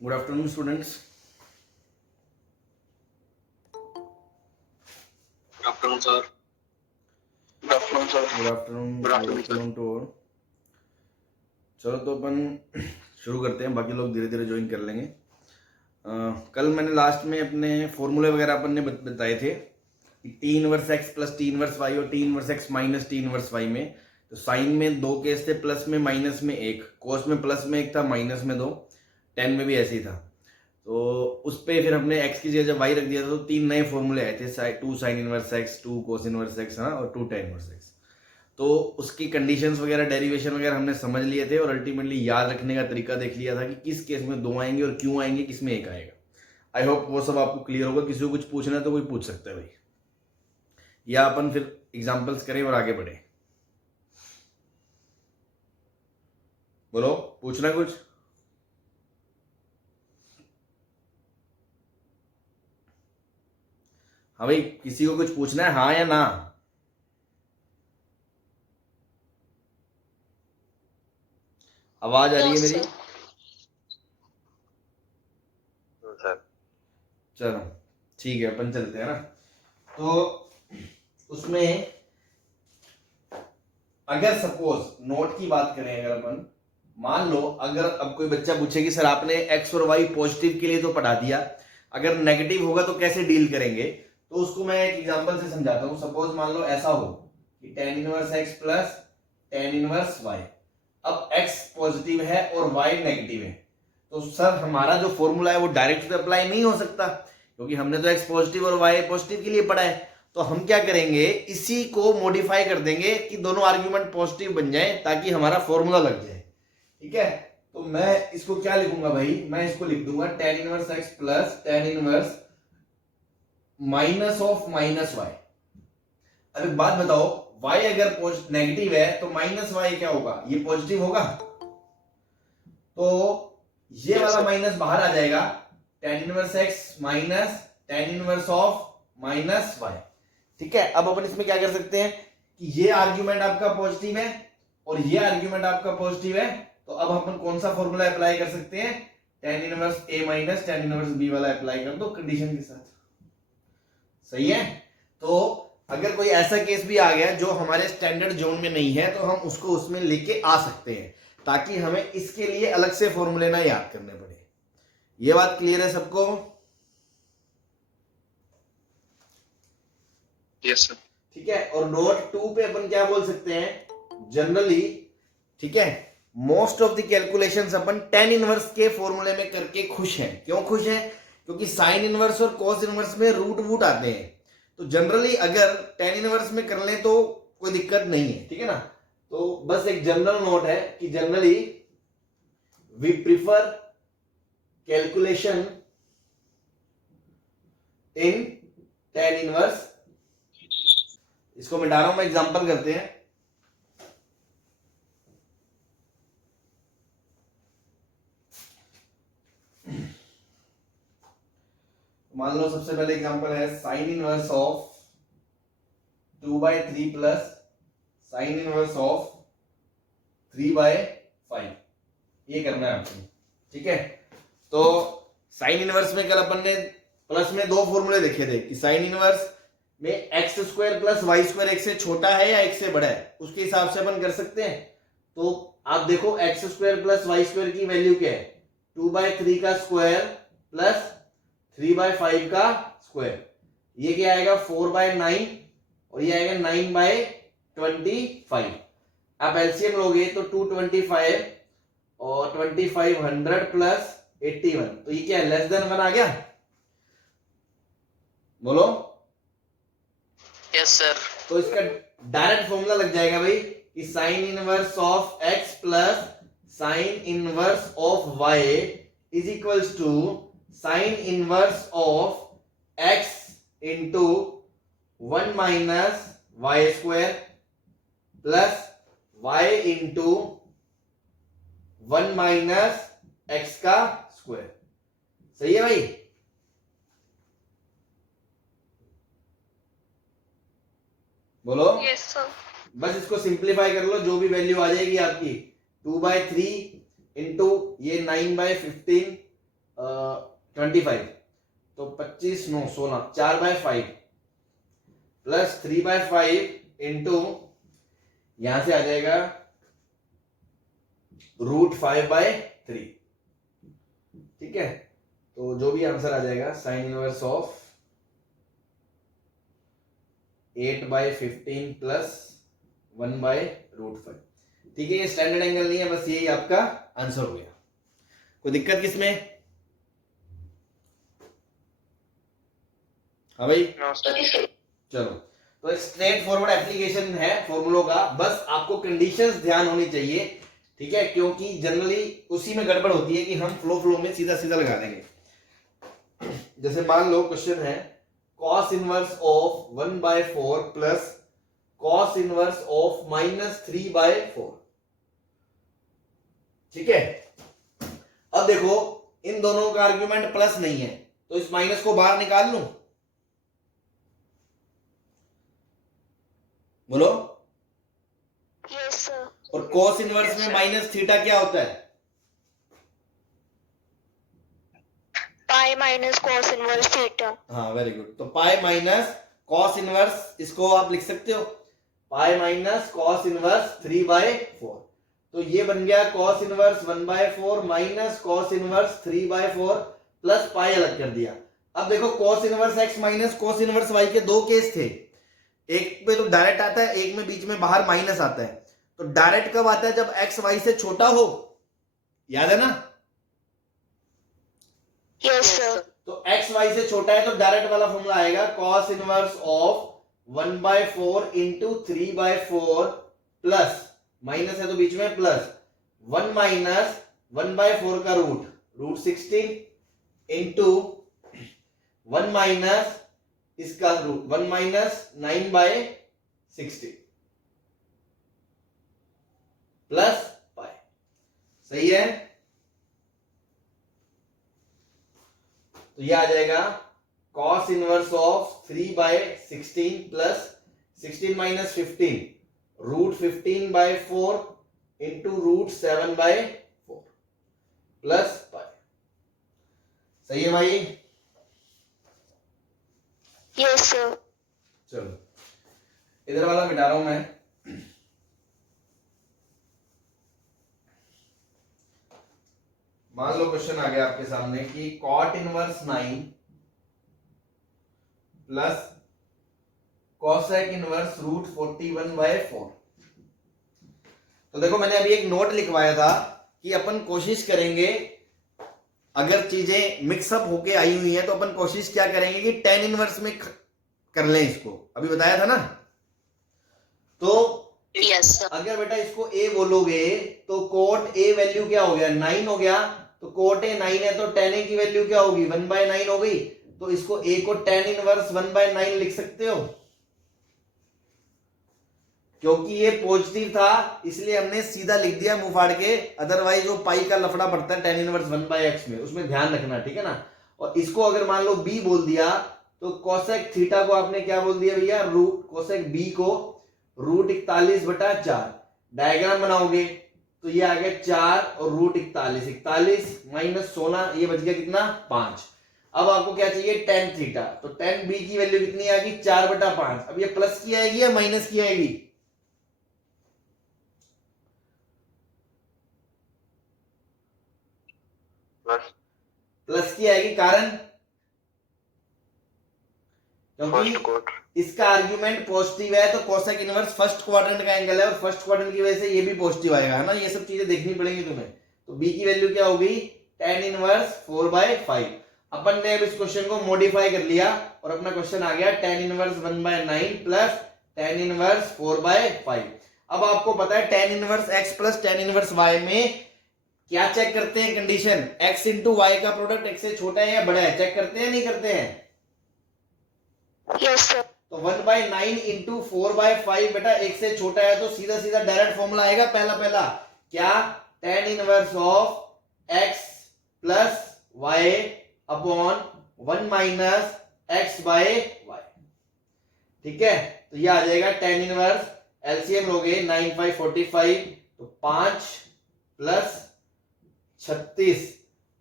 Good afternoon, students. Good afternoon, sir. Good afternoon, sir. Good afternoon. Good Good afternoon, sir. afternoon to all. चलो तो अपन शुरू करते हैं, बाकी लोग धीरे धीरे ज्वाइन कर लेंगे। कल मैंने लास्ट में अपने फॉर्मूले वगैरह अपन ने बताए थे कि T inverse x plus T inverse Y और T inverse x minus T inverse Y में तो साइन में दो केस थे, प्लस में माइनस में एक, कोस में प्लस में एक था, माइनस में दो, टेन में भी ऐसे ही था। तो उस पर फिर हमने एक्स की जगह जब वाई रख दिया था तो तीन नए फॉर्मूले आए थे, two sine inverse x, two cos inverse x है ना, और टू टेन इनवर्स एक्स। तो उसकी कंडीशंस वगैरह, डेरिवेशन वगैरह हमने समझ लिए थे और अल्टीमेटली याद रखने का तरीका देख लिया था कि किस केस में दो आएंगे और क्यों आएंगे, किस में एक आएगा। आई होप वो सब आपको क्लियर होगा। किसी को कुछ पूछना है तो कोई पूछ सकता है भाई, या अपन फिर एग्जांपल्स करें और आगे बढ़े। बोलो, पूछना कुछ? हाँ भाई, किसी को कुछ पूछना है, हाँ या ना? आवाज आ रही है मेरी? चलो ठीक है, अपन चलते हैं ना। तो उसमें अगर सपोज नोट की बात करें, अगर अपन मान लो, अगर अब कोई बच्चा पूछे कि सर आपने एक्स और वाई पॉजिटिव के लिए तो पढ़ा दिया, अगर नेगेटिव होगा तो कैसे डील करेंगे, तो उसको मैं एक एग्जांपल से समझाता हूं। सपोज मान लो ऐसा हो कि tan inverse x plus tan inverse y. अब एक्स पॉजिटिव है और वाई नेगेटिव है, तो सर हमारा जो फॉर्मूला है वो डायरेक्ट अप्लाई नहीं हो सकता, क्योंकि हमने तो एक्स पॉजिटिव और वाई पॉजिटिव के लिए पढ़ा है। तो हम क्या करेंगे, इसी को मॉडिफाई कर देंगे कि दोनों आर्ग्यूमेंट पॉजिटिव बन जाए ताकि हमारा फॉर्मूला लग जाए। ठीक है, तो मैं इसको क्या लिखूंगा भाई, मैं इसको लिख दूंगा tan inverse x plus tan inverse minus of minus y. अब एक बात बताओ, y अगर नेगेटिव है तो माइनस वाई क्या होगा, ये पॉजिटिव होगा, तो ये वाला माइनस बाहर आ जाएगा, tan inverse x minus tan inverse of minus y. ठीक है, अब अपन इसमें क्या कर सकते हैं कि ये आर्ग्यूमेंट आपका पॉजिटिव है और ये आर्ग्यूमेंट आपका पॉजिटिव है, तो अब अपन कौन सा फॉर्मूला अप्लाई कर सकते हैं, टेन इनवर्स ए माइनस टेन इनवर्स बी वाला अप्लाई कर दो कंडीशन के साथ। सही है। तो अगर कोई ऐसा केस भी आ गया जो हमारे स्टैंडर्ड जोन में नहीं है, तो हम उसको उसमें लेके आ सकते हैं, ताकि हमें इसके लिए अलग से फॉर्मूले ना याद करने पड़े। ये बात क्लियर है सबको? Yes sir. ठीक है, और नोट 2 पे अपन क्या बोल सकते हैं जनरली, ठीक है, most of the calculations upon tan inverse के फॉर्मूले में करके खुश हैं। क्यों खुश हैं? क्योंकि साइन इनवर्स और कॉस इनवर्स में रूट वूट आते हैं, तो जनरली अगर टेन इनवर्स में कर लें तो कोई दिक्कत नहीं है। ठीक है ना, तो बस एक जनरल नोट है कि generally we prefer calculation in tan inverse. इसको मिटा रहा हूं मैं, एग्जांपल करते हैं। मान लो सबसे पहले एग्जांपल है sign inverse of 2/3 plus sine inverse of 3/5। ये करना है आपको। ठीक है, तो साइन इनवर्स में कल अपन ने प्लस में दो फॉर्मूले देखे थे कि साइन इनवर्स में x square plus y square एक से छोटा है या एक से बड़ा है, उसके हिसाब से अपन कर सकते हैं। तो आप देखो x square plus y square की वैल्यू क्या है, 2/3 का स्क्वायर प्लस 3/5 का स्क्वायर, ये क्या आएगा 4/9 और ये आएगा 9/25। आप एलसीएम लोगे तो 225 और 2500 प्लस 81, तो ये क्या है, लेस देन 1 आ गया। बोलो यस सर। तो इसका डायरेक्ट फॉर्मूला लग जाएगा भाई कि sine inverse of x plus sine inverse of y is equals to sine inverse of x into 1 minus Y square plus y into 1 minus x का square. सही है भाई? बोलो यस सर। बस इसको सिंप्लीफाई कर लो, जो भी वैल्यू आ जाएगी आपकी 2/3 इंटू ये 9/15 25, तो 25 9 16, 4/5 प्लस 3/5 इंटू यहां से आ जाएगा √5/3। ठीक है, तो जो भी आंसर आ जाएगा साइन इनवर्स ऑफ 8/15 प्लस 1/√5। ठीक है, ये स्टैंडर्ड एंगल नहीं है, बस यही आपका आंसर हो गया। कोई दिक्कत किसमें? हाँ भाई, चलो, तो स्ट्रेट फॉरवर्ड एप्लीकेशन है फॉर्मूलों का, बस आपको कंडीशंस ध्यान होनी चाहिए। ठीक है, क्योंकि जनरली उसी में गड़बड़ होती है कि हम फ्लो में सीधा सीधा लगा देंगे। जैसे मान लो क्वेश्चन है cos inverse of 1/4 plus cos inverse of -3/4। ठीक है, अब देखो इन दोनों का आर्ग्यूमेंट प्लस नहीं है, तो इस माइनस को बाहर निकाल लूं? बोलो। Yes sir. और cos इनवर्स में -θ क्या होता है? Pi minus cos inverse theta. हाँ, वेरी गुड। तो पाई माइनस cos इनवर्स, इसको आप लिख सकते हो पाई माइनस cos इनवर्स 3/4। तो ये बन गया cos inverse 1/4 minus cos inverse 3/4 plus pi अलग कर दिया। अब देखो cos inverse x minus cos inverse y के दो केस थे, एक में तो डायरेक्ट आता है, एक में बीच में बाहर माइनस आता है। तो डायरेक्ट कब आता है? जब x y से छोटा हो, याद है ना? Yes sir. तो x y से छोटा है तो डायरेक्ट वाला फॉर्मूला आएगा cos inverse of 1/4 into 3/4 plus minus है तो बीच में प्लस 1 माइनस 1/4 का √16 इंटू 1 माइनस इसका रूट 1 माइनस 9/60 प्लस पाई। सही है, तो ये आ जाएगा cos inverse of 3/16 plus 16 minus 15 √15/4 into √7/4 plus pi. सही है भाई? Yes sir. चलो, इधर वाला मिटा रहा हूं मैं। मान लो क्वेश्चन आ गया आपके सामने कि cot inverse 9 plus cosec inverse √41/4। तो देखो मैंने अभी एक नोट लिखवाया था कि अपन कोशिश करेंगे, अगर चीजें मिक्सअप होके आई हुई है तो अपन कोशिश क्या करेंगे कि tan इनवर्स में कर लें इसको। अभी बताया था ना? तो यस सर। अगर बेटा इसको a बोलोगे तो cot a वैल्यू क्या हो गया? 9 हो गया। तो cot a 9 है तो tan a की वैल्यू क्या होगी? 1/9 हो गई। तो इसको a को tan इनवर्स 1/9 लिख सकते हो, क्योंकि ये पॉजिटिव था इसलिए हमने सीधा लिख दिया मुंह फाड़ के। अदरवाइज वो पाई का लफड़ा पड़ता है tan इनवर्स 1/x में, उसमें ध्यान रखना, ठीक है ना? और इसको अगर मान लो b बोल दिया तो cosec थीटा को आपने क्या बोल दिया भैया? cosec b को √41/4। डायग्राम बनाओगे तो ये आ गया 4 और √41, 41 माइनस 16, ये बच गया कितना? 5। अब आपको क्या चाहिए? tan theta. तो tan b की वैल्यू कितनी आ गई? 4/5। अब ये प्लस की आएगी या माइनस की आएगी? प्लस की आएगी। कारण क्योंकि इसका आर्ग्यूमेंट पॉजिटिव है, तो कोसेक इनवर्स फर्स्ट क्वाड्रेंट का एंगल है और फर्स्ट क्वाड्रेंट की वजह से ये भी पॉजिटिव आएगा, है ना? ये सब चीजें देखनी पड़ेंगी तुम्हें। तो b की वैल्यू क्या होगी? tan inverse 4/5। अपन ने अब इस क्वेश्चन को मॉडिफाई कर लिया और अपना क्वेश्चन आ गया tan inverse 1/9 plus tan inverse 4/5। अब आपको पता है tan inverse x plus tan inverse y में क्या चेक करते हैं? कंडीशन x इंटू वाई का प्रोडक्ट x से छोटा है या बड़ा है, चेक करते हैं नहीं करते हैं? Yes sir. तो 1/9 इंटू 4/5 बेटा x से छोटा है, तो सीधा सीधा डायरेक्ट फॉर्मूला आएगा पहला क्या? tan inverse of x plus y upon 1 minus x/y। ठीक है, तो ये आ जाएगा tan इनवर्स, एलसीएम लोगे 9 5 45, तो 5 प्लस 36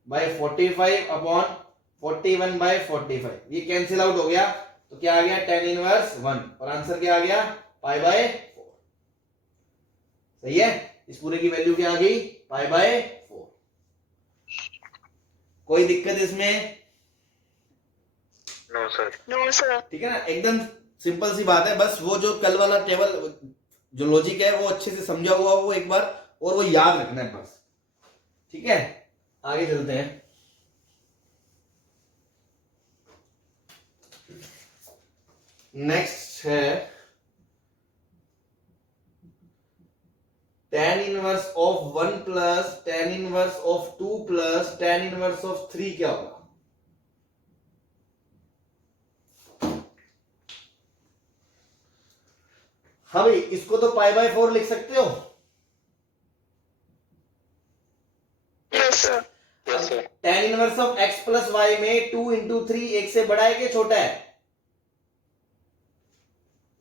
बाय 45 अपॉन 41 बाय 45, ये कैंसिल आउट हो गया तो क्या आ गया tan इनवर्स 1 और आंसर क्या आ गया पाई बाय 4। सही है, इस पूरे की वैल्यू क्या आ गई पाई बाय 4। कोई दिक्कत इसमें? No sir. No, sir. ठीक है ना, एकदम सिंपल सी बात है। बस वो जो कल वाला टेबल जो लॉजिक है वो अच्छे से समझा हुआ वो एक बार और वो याद रखना है बस। ठीक है, आगे चलते हैं। नेक्स्ट है tan inverse of 1 plus tan inverse of 2 plus tan inverse of 3 क्या होगा? हाँ भाई, इसको तो पाई बाय 4 लिख सकते हो। Yes, sir. Yes sir. tan inverse of x plus y में 2 इंटू 3 एक से बड़ा है कि छोटा है?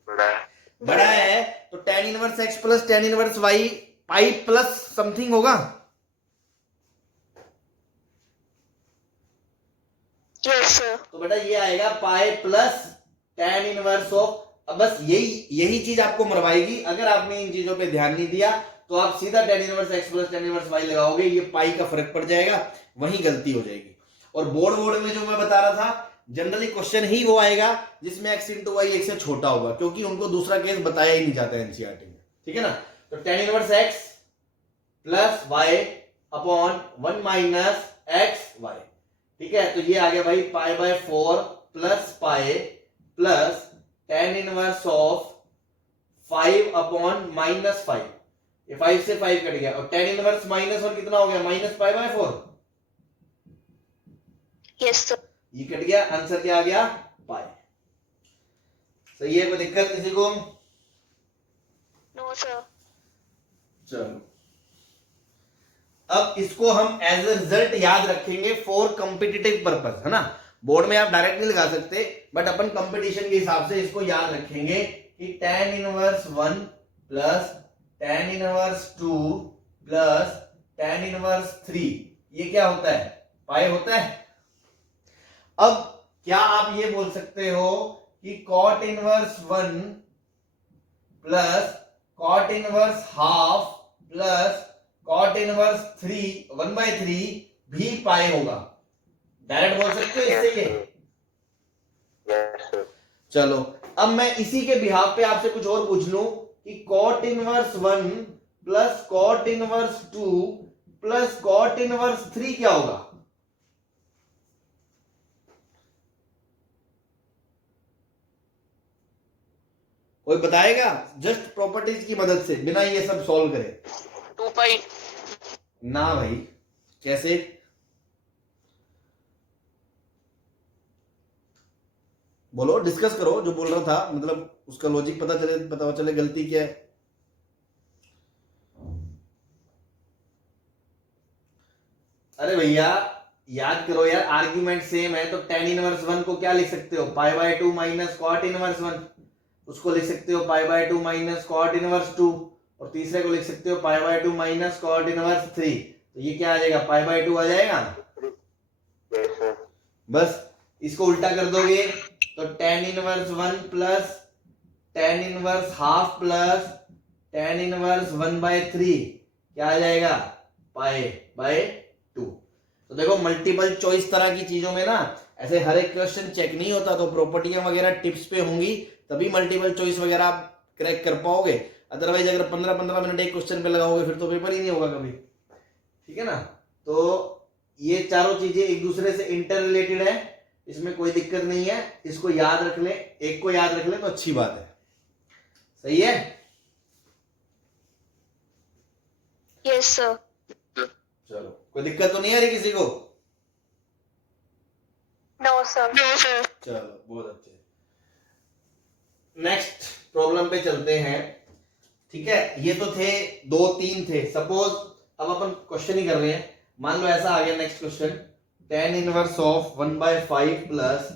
बड़ा है। बड़ा है, तो tan inverse x plus tan inverse y pi plus something होगा। Yes, sir. तो बेटा ये आएगा पाई प्लस tan इनवर्स ऑफ। अब बस यही चीज आपको मरवाएगी। अगर आपने इन चीजों पे ध्यान नहीं दिया तो आप सीधा tan inverse x plus tan inverse y लगाओगे, ये पाई का फर्क पड़ जाएगा, वही गलती हो जाएगी। और बोर्ड में जो मैं बता रहा था, जनरली क्वेश्चन ही वो आएगा जिसमें x इंटू वाई एक से छोटा होगा, क्योंकि उनको दूसरा केस बताया ही नहीं जाता है एनसीईआरटी में। ठीक है ना, तो tan inverse x plus y upon 1 minus x y. ठीक है, तो ये आ गया भाई pi by 4 plus pi plus tan inverse of 5 upon minus 5। ये 5 से 5 कट गया और tan इनवर्स माइनस और कितना हो गया minus pi by 4। Yes, sir. ये कट गया, आंसर क्या आ गया पाई। सही है, कोई दिक्कत किसी को? No, sir. चलो, अब इसको हम एज ए रिजल्ट याद रखेंगे फॉर कॉम्पिटिटिव पर्पस, है ना। बोर्ड में आप डायरेक्ट नहीं लगा सकते, बट अपन कंपटीशन के हिसाब से इसको याद रखेंगे कि tan inverse 1 plus tan inverse 2 plus tan inverse 3 ये क्या होता है पाई होता है। अब क्या आप ये बोल सकते हो कि cot inverse 1 plus cot inverse half plus cot inverse 1/3 भी पाई होगा? डायरेक्ट बोल सकते हो इससे ये? Yes sir. चलो, अब मैं इसी के बिहाफ पे आपसे कुछ और पूछ लूं कि cot inverse 1 plus cot inverse 2 plus cot inverse 3 क्या होगा? कोई बताएगा? जस्ट प्रॉपर्टीज की मदद से, बिना ये सब सॉल्व करे। 2 pi. ना भाई, कैसे? बोलो, डिस्कस करो जो बोल रहा था, मतलब उसका लॉजिक पता चले गलती क्या है। अरे भैया याद करो यार, आर्ग्यूमेंट सेम है तो tan इनवर्स 1 को क्या लिख सकते हो पाई बाय 2 माइनस cot इनवर्स 1, उसको लिख सकते हो पाई बाय 2 माइनस cot इनवर्स 2 और तीसरे को लिख सकते हो पाई बाय 2 माइनस cot इनवर्स 3। तो ये क्या आ जाएगा पाई बाय 2 आ जाएगा। Yes sir. बस इसको उल्टा कर दोगे तो tan inverse 1 plus tan inverse half plus tan inverse 1/3 क्या आ जाएगा पाई बाय 2। तो देखो, मल्टीपल चॉइस तरह की चीजों में ना ऐसे हर एक क्वेश्चन चेक नहीं होता, तो प्रॉपर्टियां वगैरह टिप्स पे होंगी तभी मल्टीपल चॉइस वगैरह आप क्रैक कर पाओगे। अदरवाइज अगर 15-15 मिनट एक क्वेश्चन पे लगाओगे फिर तो पेपर ही नहीं होगा कभी। ठीक है ना, तो ये चारों चीजें एक दूसरे से इंटर रिलेटेड है, इसमें कोई दिक्कत नहीं है। इसको याद रख ले, एक को याद रख ले तो अच्छी बात है। सही है, Yes, sir. चलो, कोई दिक्कत तो नहीं आ रही किसी को? No, sir. No, sir. चलो, बहुत अच्छे। नेक्स्ट प्रॉब्लम पे चलते हैं। ठीक है, ये तो थे 2-3 थे। सपोज अब अपन क्वेश्चन ही कर रहे हैं। मान लो ऐसा आ गया next question, tan inverse of 1/5 plus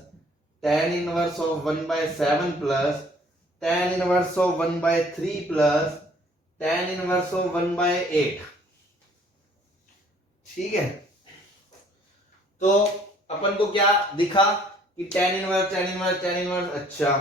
tan inverse of 1/7 plus tan inverse of 1/3 plus tan inverse of 1/8। ठीक है, तो अपन को क्या दिखा कि tan इनवर्स। अच्छा,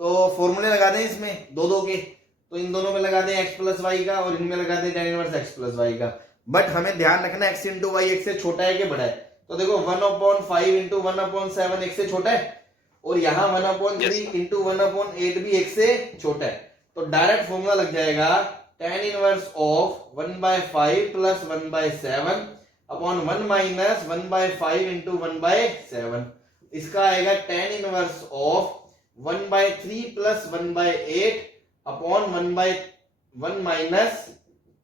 तो फॉर्मूले लगा दें इसमें दो के, तो इन दोनों में लगा दें x प्लस वाई का और इनमें लगा दें tan inverse x plus y का। बट हमें ध्यान रखना x इंटू वाई x से छोटा है कि बड़ा है। तो देखो 1/5 इंटू 1/7 x से छोटा है, और यहाँ 1/3 इंटू 1/8 भी x से छोटा है। तो डायरेक्ट फॉर्मूला लग जाएगा tan inverse of 1/5 plus 1/7 upon 1 minus 1/5 into 1/7। इसका आएगा tan inverse of 1/3 plus 1/8 upon 1/1 minus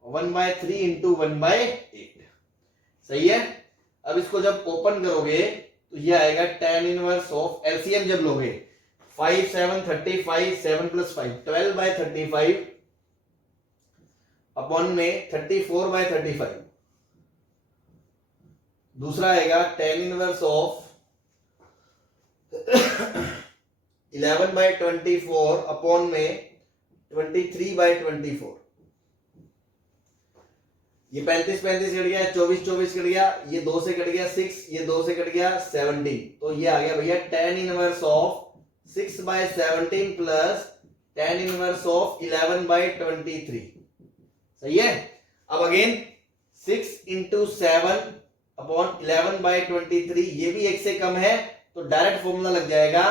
1/3 into 1/8। सही है। अब इसको जब ओपन करोगे तो ये आएगा tan इनवर्स ऑफ, एलसीएम जब लोगे 5 7 35 7 प्लस 5 12/35 अपॉन में 34/35। दूसरा आएगा tan इनवर्स ऑफ 11/24 अपॉन में 23/24। ये 35 कट गया, 24 कट गया, ये 2 से कट गया 6, ये 2 से कट गया 17। तो ये आ गया भैया tan inverse of 6/17 plus tan inverse of 11/23। सही है। अब अगेन 6 इंटू 7 अपॉन 11/23, ये भी 1 से कम है, तो डायरेक्ट फॉर्मूला लग जाएगा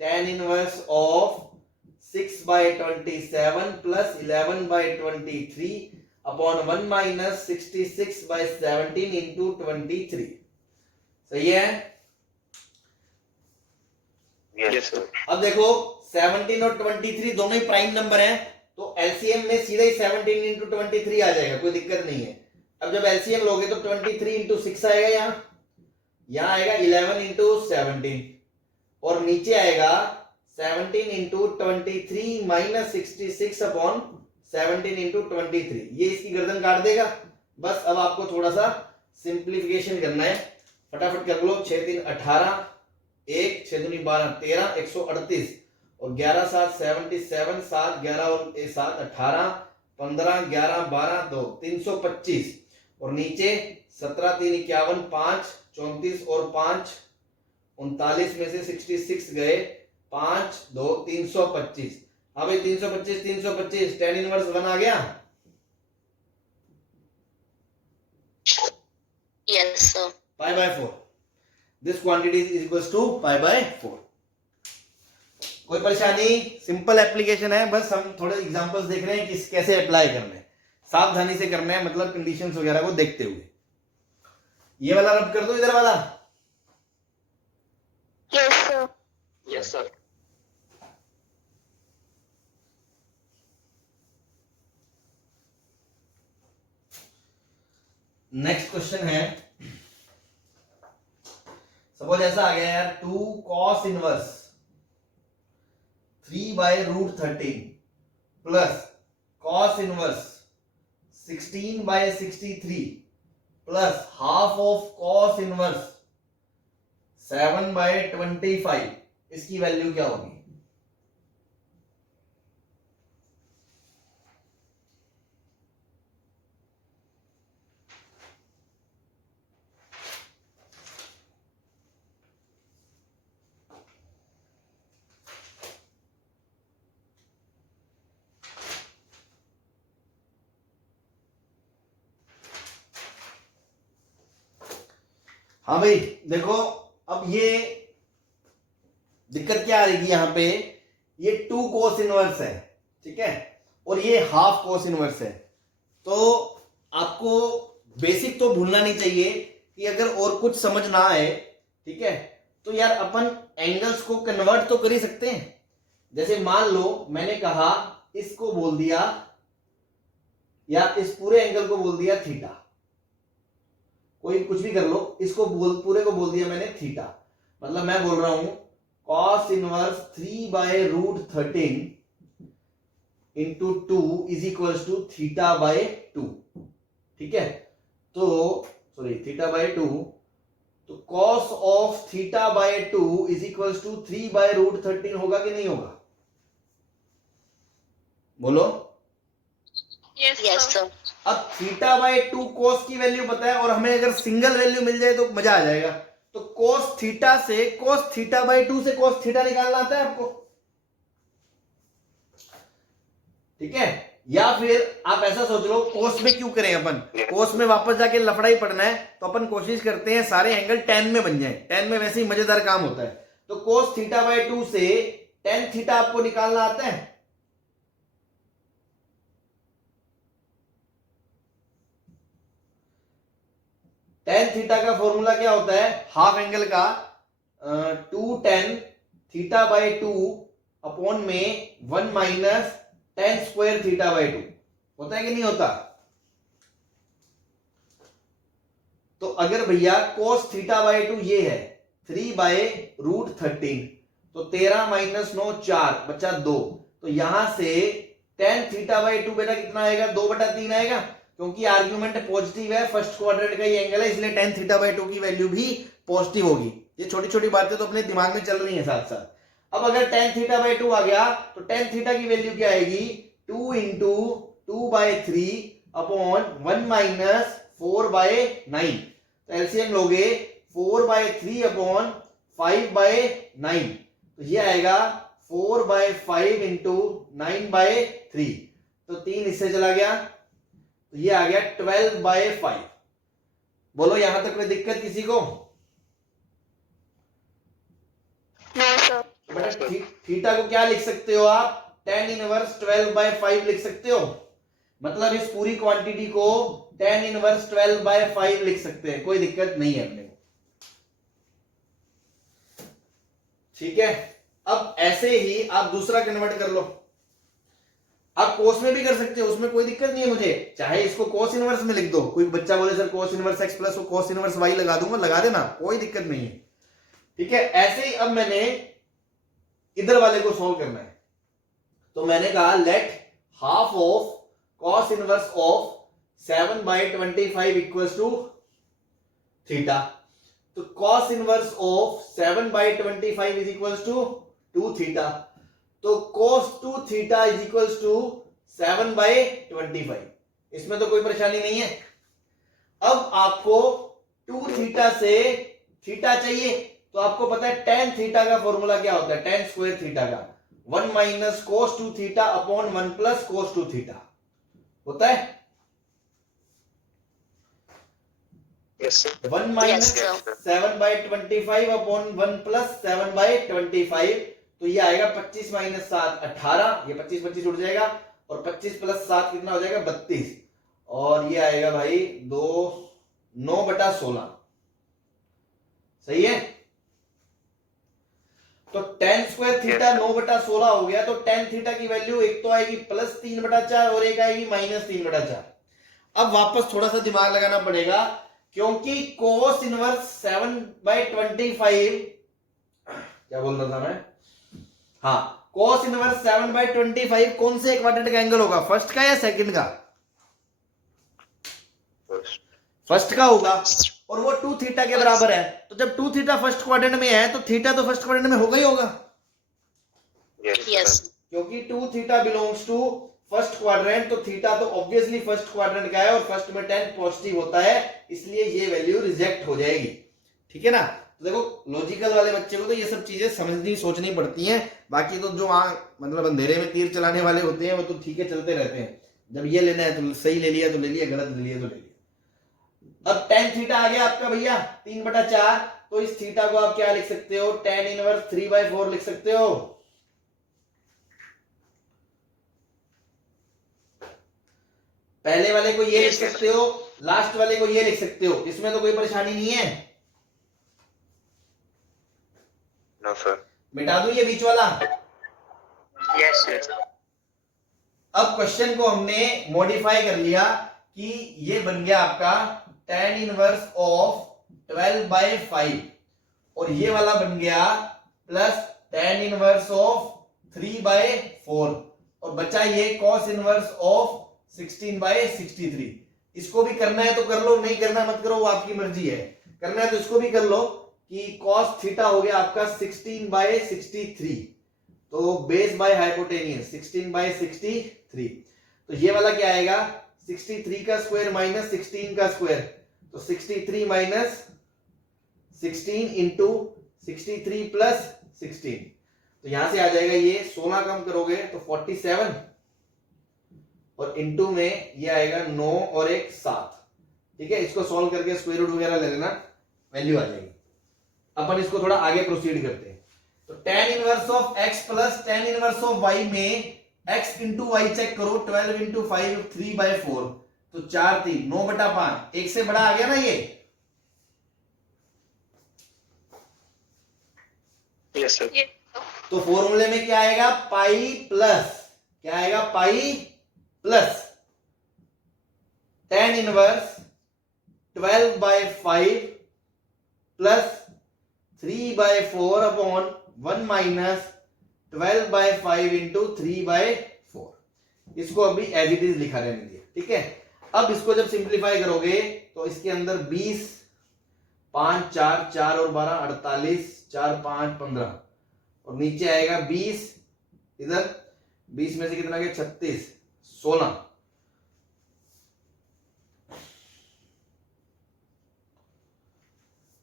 tan inverse of 6/27 plus 11/23 upon 1 minus 66/17 into 23। सही है। Yes sir. अब देखो 17 और 23 दोनों ही प्राइम नंबर हैं, तो एलसीएम में सीधा ही 17 इंटू 23 आ जाएगा, कोई दिक्कत नहीं है। अब जब एलसीएम लोगे तो 23 इंटू 6 आएगा, यहाँ आएगा 11 इंटू 17, और नीचे आएगा 17 इंटू 23 माइनस 66 अपॉन 17 इंटू 23। ये इसकी गर्दन काट देगा। बस अब आपको थोड़ा सा सिंप्लीफिकेशन करना है, फटाफट कर लो। 6 3 18, 1 6 दूनी 12 13, 138 और 11 7 77, 7 11 और 7 18, 15 11 12 2 325, और नीचे 17 3 51, 5 34 और 5 39 में से 66 गए, 5 2 325। हाँ भाई 325 tan इनवर्स 1 आ गया। Yes, sir. π/4। This quantity is equals to π/4। कोई परेशानी? सिंपल एप्लीकेशन है, बस हम थोड़े एग्जांपल्स देख रहे हैं कि कैसे अप्लाई करना है। सावधानी से करना है, मतलब कंडीशंस वगैरह को देखते हुए। ये वाला रब कर दो, इधर वाला। Yes, sir. Yes sir. Next question है, सपोज ऐसा आ गया यार, 2 cos inverse 3/√13 plus cos inverse 16/63 plus half of cos inverse 7/25। इसकी वैल्यू क्या होगी? हाँ भाई देखो, अब ये दिक्कत क्या आ रही है यहां पे, ये 2 cos इनवर्स है, ठीक है, और ये हाफ cos इनवर्स है। तो आपको बेसिक तो भूलना नहीं चाहिए कि अगर और कुछ समझ ना आए, ठीक है, तो यार अपन एंगल्स को कन्वर्ट तो कर ही सकते हैं। जैसे मान लो मैंने कहा इसको बोल दिया, या इस पूरे एंगल को बोल दिया थीटा, कोई कुछ भी कर लो, इसको पूरे को बोल दिया मैंने थीटा। मतलब मैं बोल रहा हूं cos inverse 3/√13 into 2 is equals to θ/2। ठीक है, तो सॉरी θ/2, तो cos of θ/2 is equals to 3/√13 होगा कि नहीं होगा? बोलो। Yes, sir. अब θ/2 cos की वैल्यू पता है, और हमें अगर सिंगल वैल्यू मिल जाए तो मजा आ जाएगा। तो कोस थीटा से कोस थीटा बाई 2 से कोस थीटा निकालना आता है आपको, ठीक है। या फिर आप ऐसा सोच लो, कोस में क्यों करें अपन, कोस में वापस जाके लफड़ा ही पड़ना है, तो अपन कोशिश करते हैं सारे एंगल tan में बन जाए, tan में वैसे ही मजेदार काम होता है। तो कोस थीटा बाई 2 से tan थीटा आपको निकालना आता है, tan थीटा का फॉर्मूला क्या होता है, हाफ एंगल का 2 tan थीटा बाई 2 अपॉन में 1 minus tan square theta by 2 होता है कि नहीं होता। तो अगर भैया cos थीटा बाई 2 ये है 3 बाई रूट 13, तो 13 माइनस 9 4 बचा 2, तो यहां से tan थीटा बाई 2 बेटा कितना आएगा, 2/3 आएगा, क्योंकि आर्ग्यूमेंट पॉजिटिव है, फर्स्ट क्वाड्रेंट का ये एंगल है, इसलिए tan थीटा बाई 2 की वैल्यू भी पॉजिटिव होगी। ये छोटी छोटी बातें तो अपने दिमाग में चल रही हैं साथ साथ। अब अगर tan थीटा बाई 2 आ गया तो tan थीटा की वैल्यू क्या आएगी, 2 इंटू 2/3 अपॉन 1 माइनस 4/9, तो एलसीएम लोगे 4/3 अपॉन 5/9, तो ये आएगा 4/5 इंटू 9/3, तो 3 इससे चला गया, तो ये आ गया 12/5। बोलो यहां तक कोई दिक्कत किसी को? No sir. बेटा थीटा को क्या लिख सकते हो आप, tan इनवर्स 12/5 लिख सकते हो, मतलब इस पूरी क्वांटिटी को tan इनवर्स 12/5 लिख सकते हैं, कोई दिक्कत नहीं है अपने को, ठीक है। अब ऐसे ही आप दूसरा कन्वर्ट कर लो, आप कोस में भी कर सकते हो, उसमें कोई दिक्कत नहीं है मुझे, चाहे इसको कोस इनवर्स में लिख दो, कोई बच्चा बोले sir cos inverse x plus cos inverse y लगा दूंगा, लगा देना, कोई दिक्कत नहीं है, ठीक है। ऐसे ही अब मैंने इधर वाले को सॉल्व करना है, तो मैंने कहा let half of cos inverse of 7/25 equals to theta, तो cos inverse of 7/25 is equals to 2 theta, तो cos 2 theta is equals to 7/25, इसमें तो कोई परेशानी नहीं है। अब आपको 2 थीटा से थीटा चाहिए, तो आपको पता है tan थीटा का फॉर्मूला क्या होता है, tan स्क्वायर थीटा का 1 minus cos 2 theta upon 1 plus cos 2 theta होता है, Yes, sir. 1 minus 7/25 upon 1 plus 7/25, तो ये आएगा 25 माइनस 7 18, ये 25 25 उड़ जाएगा, और 25 प्लस 7 कितना हो जाएगा 32, और ये आएगा भाई 9/16, सही है। तो tan स्क्वायर थीटा 9/16 हो गया, तो tan थीटा की वैल्यू एक तो आएगी प्लस 3/4 और एक आएगी माइनस 3/4। अब वापस थोड़ा सा दिमाग लगाना पड़ेगा, क्योंकि cos इनवर्स 7/25, क्या बोल रहा था मैं, हाँ, cos इनवर्स 7/25 कौन से क्वाड्रेंट का एंगल होगा, फर्स्ट का या सेकंड का, First. फर्स्ट का होगा, और वो 2 थीटा के बराबर है, तो जब 2 थीटा फर्स्ट क्वाड्रेंट में है तो थीटा तो फर्स्ट क्वाड्रेंट में होगा ही होगा, Yes, यस। sir. क्योंकि 2 theta belongs to first quadrant, तो थीटा तो ऑब्वियसली फर्स्ट क्वाड्रेंट का है, और फर्स्ट में tan पॉजिटिव होता है, इसलिए ये वैल्यू रिजेक्ट हो जाएगी, ठीक है ना। तो देखो लॉजिकल वाले बच्चे को तो ये सब चीजें समझनी सोचनी पड़ती हैं, बाकी तो जो मतलब अंधेरे में तीर चलाने वाले होते हैं वो तो ठीक है चलते रहते हैं, जब ये लेना है तो सही ले लिया तो ले लिया, गलत ले लिया तो ले लिया। अब tan थीटा आ गया आपका भैया 3/4, तो इस थीटा को आप क्या लिख सकते हो, tan इनवर्स 3/4 लिख सकते हो, पहले वाले को ये लिख सकते हो, लास्ट वाले को ये लिख सकते हो, इसमें तो कोई परेशानी नहीं है। No, sir. मिटा दूं ये बीच वाला। Yes, yes. अब क्वेश्चन को हमने मॉडिफाई कर लिया कि ये बन गया आपका tan इनवर्स ऑफ 12/5, और ये वाला बन गया प्लस tan इनवर्स ऑफ 3/4, और बचा ये cos इनवर्स ऑफ 16/63। इसको भी करना है तो कर लो, नहीं करना मत करो, वो आपकी मर्जी है, करना है तो इसको भी कर लो कि cos थीटा हो गया आपका 16/63, तो बेस बाय हाइपोटेनियस 16/63, तो ये वाला क्या आएगा 63 का स्क्वायर माइनस 16 का स्क्वायर, तो 63 माइनस 16 इंटू 63 प्लस 16, तो यहां से आ जाएगा ये 16 कम करोगे तो 47 और इंटू में ये आएगा 9 और 1 7। ठीक है, इसको सॉल्व करके स्क्वायर रूट वगैरह ले लेना, वैल्यू आ जाएगी। अपन इसको थोड़ा आगे प्रोसीड करते हैं। तो tan inverse of x plus tan inverse of y में x इंटू वाई चेक करो, 12 इंटू 5 3/4, तो 4 3 9/5, एक से बड़ा आ गया ना ये। Yes sir. तो फॉर्मूले में क्या आएगा, पाई प्लस, क्या आएगा, पाई plus tan inverse 12/5 plus 3/4 upon 1 minus 12/5 into 3/4। इसको अभी एज इट इज लिखा रहने दिया। ठीक है, अब इसको जब सिंप्लीफाई करोगे तो इसके अंदर 20 5 4 4 और 12 48 4 5 15 और नीचे आएगा 20, इधर 20 में से कितना गया 36 16।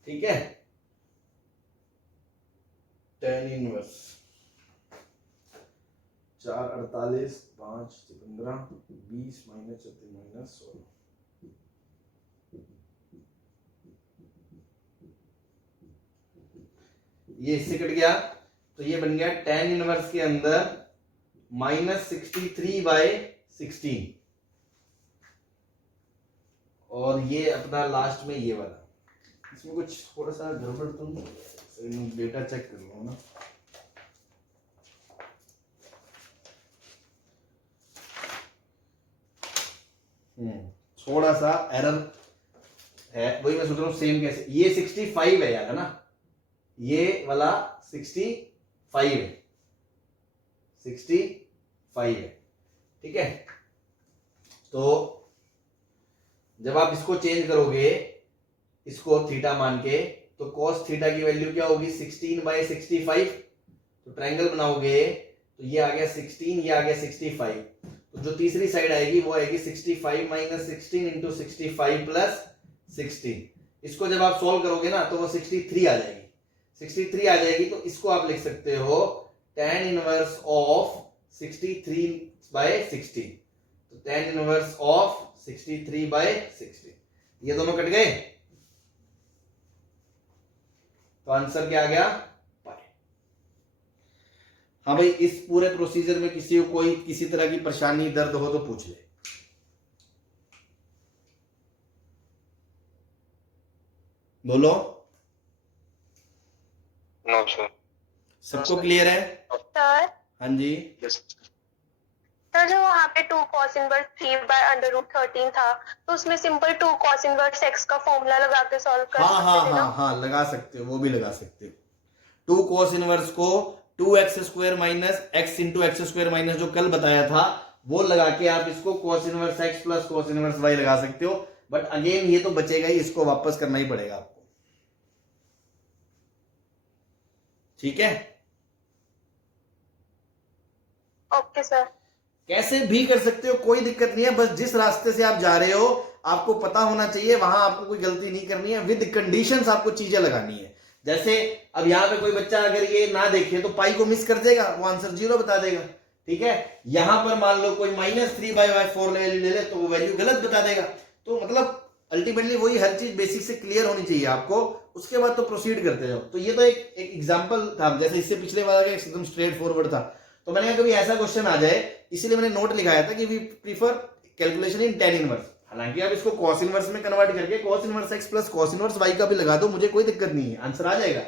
ठीक है, tan इनवर्स 4 48 5 15 20 माइनस 36 माइनस 16, ये इससे कट गया तो ये बन गया tan इनवर्स के अंदर -63/16 और ये अपना लास्ट में ये वाला। इसमें कुछ थोड़ा सा गड़बड़ तो नहीं, डेटा चेक कर लो ना। थोड़ा सा एरर है, वही मैं सोच रहा हूँ सेम कैसे। ये 65 है यार, है ना, ये वाला 65 है, 65 है। ठीक है, तो जब आप इसको चेंज करोगे, इसको थीटा मान के, तो cos थीटा की वैल्यू क्या होगी 16/65। तो ट्रायंगल बनाओगे तो ये आ गया 16, ये आ गया 65, तो जो तीसरी साइड आएगी वो आएगी 65 माइनस 16 इंटू 65 प्लस 16। इसको जब आप सॉल्व करोगे ना तो वो 63 आ जाएगी, 63 आ जाएगी। तो इसको आप लिख सकते हो tan इनवर्स ऑफ 63/60। तो tan इनवर्स ऑफ 63/60, ये दोनों कट गए तो आंसर क्या आ गया, पाई। हाँ भाई, इस पूरे प्रोसीजर में किसी को कोई किसी तरह की परेशानी दर्द हो तो पूछ ले। बोलो। No sir. सबको क्लियर है? सर हाँ जी। यस सर, जो वहाँ पे 2 cos इनवर्स 3/√13 था, तो उसमें सिंपल 2 cos इनवर्स x का फॉर्मूला लगा के सॉल्व कर हाँ हाँ सकते थे ना? हाँ हाँ, लगा सकते हो, वो भी लगा सकते हो। 2 cos इनवर्स को 2x² minus x into x² minus जो कल बताया था वो लगा के आप इसको cos inverse x plus cos inverse y लगा सकते हो। बट अगेन ये तो बचेगा ही, इसको वापस करना ही पड़ेगा आपको। ठीक है, ओके सर। कैसे भी कर सकते हो, कोई दिक्कत नहीं है। बस जिस रास्ते से आप जा रहे हो आपको पता होना चाहिए, वहां आपको कोई गलती नहीं करनी है। विद कंडीशंस आपको चीजें लगानी है। जैसे अब यहाँ पे कोई बच्चा अगर ये ना देखे तो पाई को मिस कर देगा, वो आंसर 0 बता देगा। ठीक है, यहां पर मान लो कोई -3/4 ले ले तो वो वैल्यू गलत बता देगा। तो मतलब अल्टीमेटली वही, हर चीज बेसिक से क्लियर होनी चाहिए आपको, उसके बाद तो प्रोसीड करते जाओ। तो ये तो एक एग्जाम्पल था, जैसे इससे पिछले वाला एकदम स्ट्रेट फॉरवर्ड था। तो मैंने कहा कभी ऐसा क्वेश्चन आ जाए, इसीलिए मैंने नोट लिखाया था कि we prefer calculation in tan inverse. हालांकि आप इसको cos इनवर्स में कन्वर्ट करके cos inverse x plus cos inverse y का भी लगा दो, मुझे कोई दिक्कत नहीं है, आंसर आ जाएगा।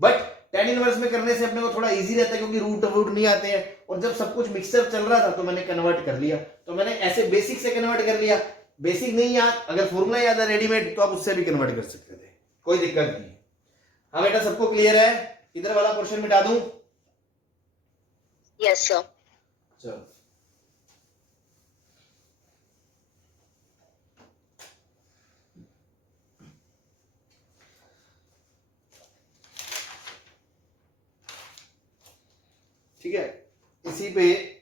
बट tan इनवर्स में करने से अपने को थोड़ा इजी रहता है, क्योंकि रूट वूट नहीं आते हैं। और जब सब कुछ मिक्सचर चल रहा था तो मैंने कन्वर्ट कर लिया, तो मैंने ऐसे बेसिक से कन्वर्ट कर लिया। बेसिक नहीं याद, अगर फॉर्मूला याद है रेडीमेड तो आप उससे भी कन्वर्ट कर सकते थे, कोई दिक्कत नहीं है। हाँ बेटा, सबको क्लियर है? इधर वाला क्वेश्चन मिटा दूं? Yes sir. चलो, ठीक है। इसी पे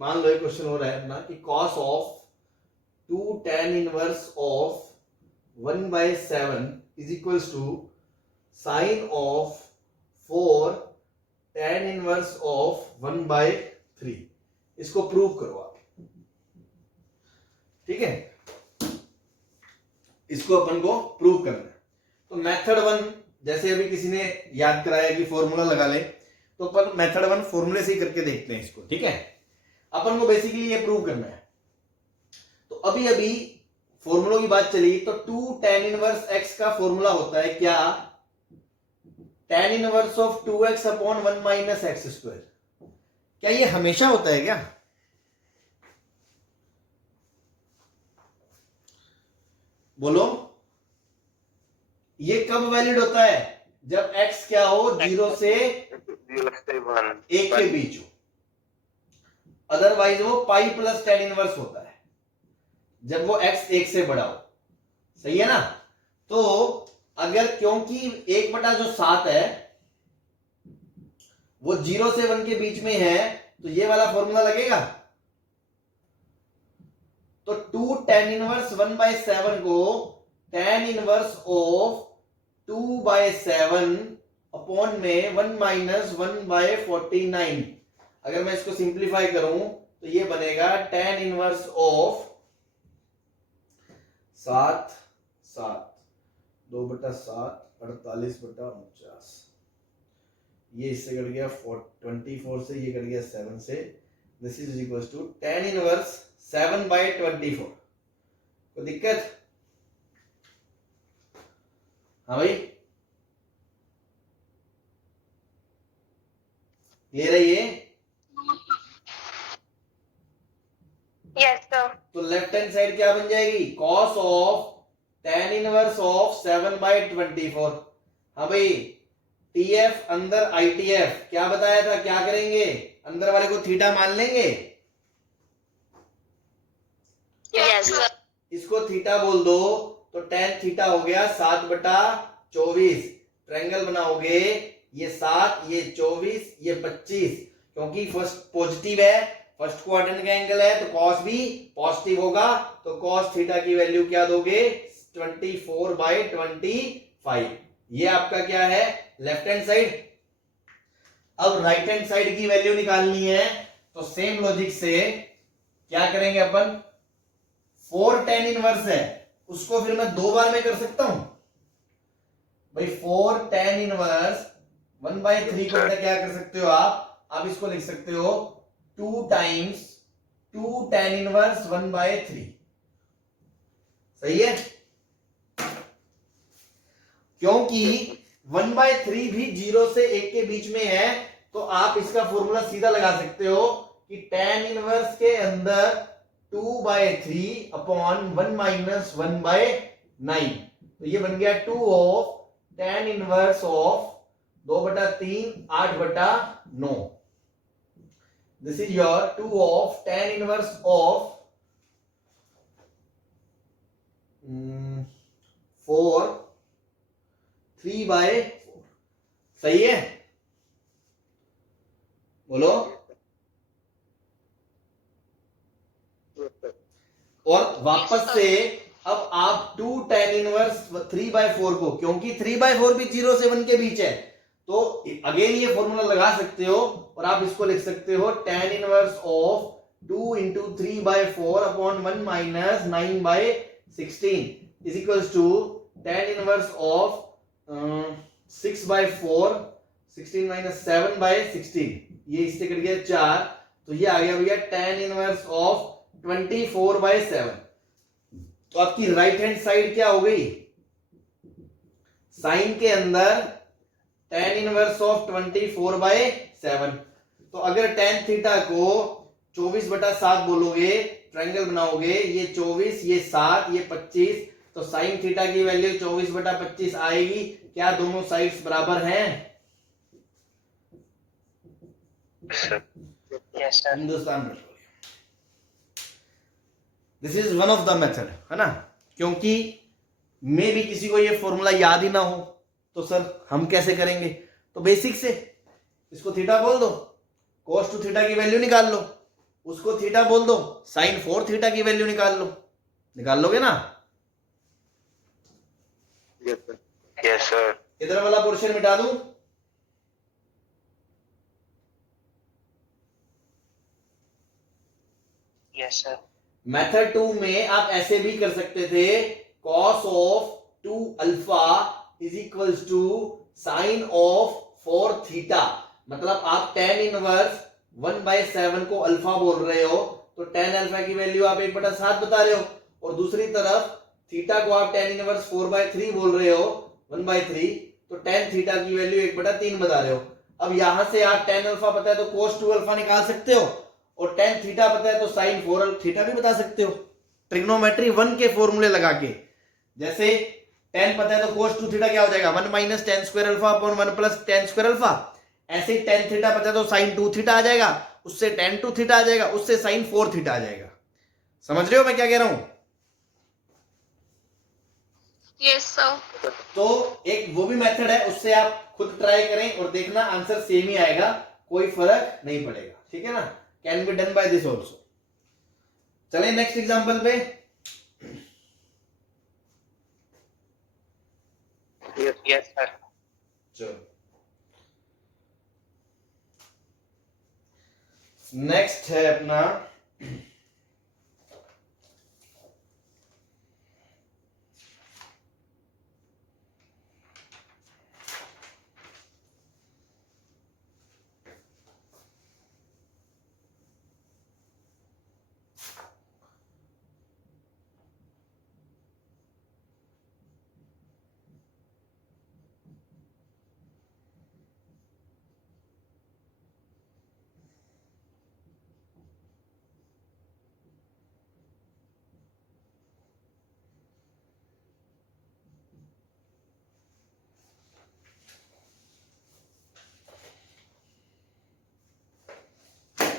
मान लो एक क्वेश्चन हो रहा है अपना कि cos of 2 tan inverse of 1/7 is equals to sine of 4 tan inverse of 1/3। इसको प्रूव करो आप, ठीक है। इसको अपन को प्रूव करना है। तो मेथड 1 जैसे अभी किसी ने याद कराया कि फॉर्मूला लगा ले, तो अपन मेथड 1 फॉर्मूले से ही करके देखते हैं इसको, ठीक है। अपन को बेसिकली ये प्रूव करना है। तो अभी अभी फॉर्मूलों की बात चली, तो 2 tan इनवर्स x का फॉर्मूला होता है क्या, tan inverse of 2x upon 1 minus x square. क्या ये हमेशा होता है क्या? बोलो, ये कब वैलिड होता है? जब x क्या हो, 0 से 1 के बीच हो। अदरवाइज वो पाई प्लस tan इनवर्स होता है जब वो x 1 से बड़ा हो, सही है ना। तो अगर, क्योंकि 1/7 है वो 0 से 1 के बीच में है, तो ये वाला फॉर्मूला लगेगा। तो 2 tan इनवर्स 1/7 को tan इनवर्स ऑफ 2/7 अपॉन में 1 माइनस 1/49। अगर मैं इसको सिंप्लीफाई करूं तो ये बनेगा tan इनवर्स ऑफ 7 2/7 48/49। ये इससे कट गया 24 से, ये कट गया 7 से। This is equal to tan inverse 7/24। कोई दिक्कत? हाँ भाई, क्लियर है ये? Yes sir. तो लेफ्ट हैंड साइड क्या बन जाएगी, cos of tan inverse of 7/24। हाँ भाई, TF अंदर ITF क्या बताया था, क्या करेंगे, अंदर वाले को थीटा मान लेंगे। Yes sir. इसको थीटा बोल दो, तो tan थीटा हो गया 7/24। ट्रायंगल बनाओगे, ये 7, ये 24, ये 25। क्योंकि फर्स्ट पॉजिटिव है, फर्स्ट क्वाड्रेंट का एंगल है, तो cos भी पॉजिटिव होगा। तो cos थीटा की वैल्यू क्या दोगे, 24/25। ये आपका क्या है, लेफ्ट हैंड साइड। अब राइट हैंड साइड की वैल्यू निकालनी है, तो सेम लॉजिक से क्या करेंगे अपन, 4 tan इनवर्स है, उसको फिर मैं 2 बार में कर सकता हूं भाई। 4 tan इनवर्स 1/3 को बेटा क्या कर सकते हो आप इसको लिख सकते हो 2 टाइम्स 2 tan इनवर्स 1/3। सही है, क्योंकि 1/3 भी 0 से 1 के बीच में है, तो आप इसका फॉर्मूला सीधा लगा सकते हो कि tan इनवर्स के अंदर 2/3 अपॉन 1 माइनस 1/9। तो ये बन गया 2 of tan inverse of 2/3 8/9। This is your 2 of tan inverse of 4 3/4। सही है, बोलो। और वापस से अब आप 2 tan इनवर्स 3/4 को, क्योंकि 3/4 भी 0 से 1 के बीच है, तो अगेन ये फॉर्मूला लगा सकते हो और आप इसको लिख सकते हो tan inverse of 2 into 3/4 upon 1 minus 9/16 is equals to tan inverse of 6/4 16 minus 7/16। ये इससे कट गया 4, तो ये आ गया भैया tan इनवर्स ऑफ 24/7। तो आपकी राइट हैंड साइड क्या हो गई, साइन के अंदर tan इनवर्स ऑफ 24/7। तो अगर tan थीटा को 24/7 बोलोगे, ट्रायंगल बनाओगे, ये 24, ये 7, ये 25, तो साइन थीटा की वैल्यू 24/25 आएगी। क्या दोनों साइड्स बराबर हैं? Yes sir. Hindustan petroleum. This is one of the method, है ना। क्योंकि मे भी किसी को ये फॉर्मूला याद ही ना हो, तो सर हम कैसे करेंगे, तो बेसिक से इसको थीटा बोल दो, cos 2 थीटा की वैल्यू निकाल लो, उसको थीटा बोल दो, sin 4 थीटा की वैल्यू निकाल लो, निकाल लोगे ना। Yes sir. इधर वाला पोर्शन मिटा दूं? Yes sir. मेथड 2 में आप ऐसे भी कर सकते थे, cos of 2 alpha is equals to sine of 4 theta. मतलब आप tan इनवर्स 1/7 को अल्फा बोल रहे हो, तो tan अल्फा की वैल्यू आप 1/7 बता रहे हो, और दूसरी तरफ थीटा को आप tan इनवर्स 4/3 बोल रहे हो 1/3, तो tan थीटा की वैल्यू 1/3 बता रहे हो। अब यहां से आप tan अल्फा पता है तो cos 2 अल्फा निकाल सकते हो, और tan थीटा पता है तो sin 4 थीटा भी बता सकते हो, ट्रिग्नोमेट्री 1 के फॉर्मूले लगा के। जैसे tan पता है तो cos 2 थीटा क्या हो जाएगा, 1 minus tan square alpha upon 1 plus tan square alpha. ऐसे ही tan थीटा पता है तो sin 2 थीटा आ जाएगा, उससे tan 2 थीटा आ जाएगा, उससे sin 4 थीटा आ जाएगा। समझ रहे हो मैं क्या कह रहा हूं? Yes sir. तो एक वो भी मेथड है, उससे आप खुद ट्राई करें और देखना आंसर सेम ही आएगा, कोई फर्क नहीं पड़ेगा। ठीक है ना, can be done by this also. चले नेक्स्ट एग्जांपल पे। Yes sir. चलो नेक्स्ट है अपना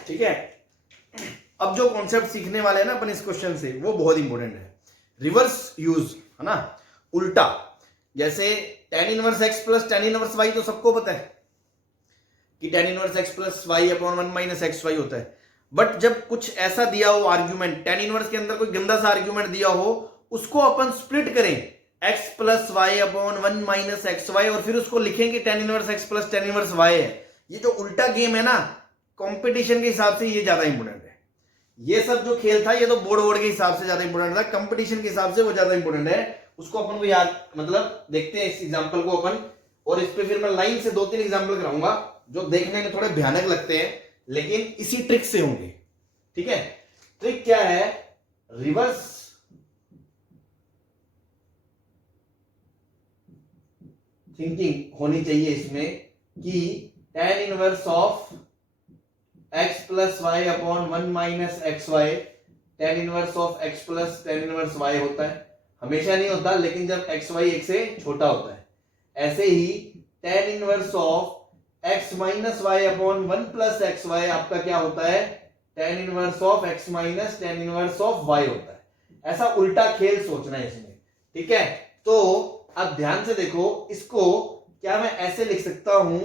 ठीक है। अब जो कॉन्सेप्ट सीखने वाले हैं ना अपन इस क्वेश्चन से, वो बहुत इंपॉर्टेंट है। रिवर्स यूज है ना, उल्टा। जैसे tan inverse x plus tan inverse y तो सबको पता है कि tan inverse x plus y upon 1 minus x y होता है। बट जब कुछ ऐसा दिया हो आर्ग्यूमेंट, tan इनवर्स के अंदर कोई गंदा सा आर्ग्यूमेंट दिया हो, उसको अपन स्प्लिट करें x plus y upon 1 minus x y, और फिर उसको लिखेंगे tan inverse x plus tan inverse y है। ये जो उल्टा गेम है ना, कंपटीशन के हिसाब से ये ज्यादा इंपोर्टेंट है। ये सब जो खेल था ये तो बोर्ड के हिसाब से ज्यादा इंपोर्टेंट था, कंपटीशन के हिसाब से वो ज्यादा इंपोर्टेंट है। उसको अपन को याद, मतलब देखते हैं इस एग्जांपल को अपन, और इस पे फिर मैं लाइन से 2-3 एग्जांपल कराऊंगा जो देखने में थोड़े भयानक लगते हैं, लेकिन इसी ट्रिक से होंगे। ठीक है, ट्रिक क्या है, रिवर्स थिंकिंग होनी चाहिए इसमें कि tan inverse of x plus y upon 1 minus x y, tan inverse of x plus tan inverse y होता है। हमेशा नहीं होता, लेकिन जब एक्स वाई एक से छोटा होता है। ऐसे ही tan inverse of x minus y upon 1 plus x y आपका क्या होता है, tan inverse of x minus tan inverse of y होता है। ऐसा उल्टा खेल सोचना है इसमें। ठीक है, तो अब ध्यान से देखो, इसको क्या मैं ऐसे लिख सकता हूं,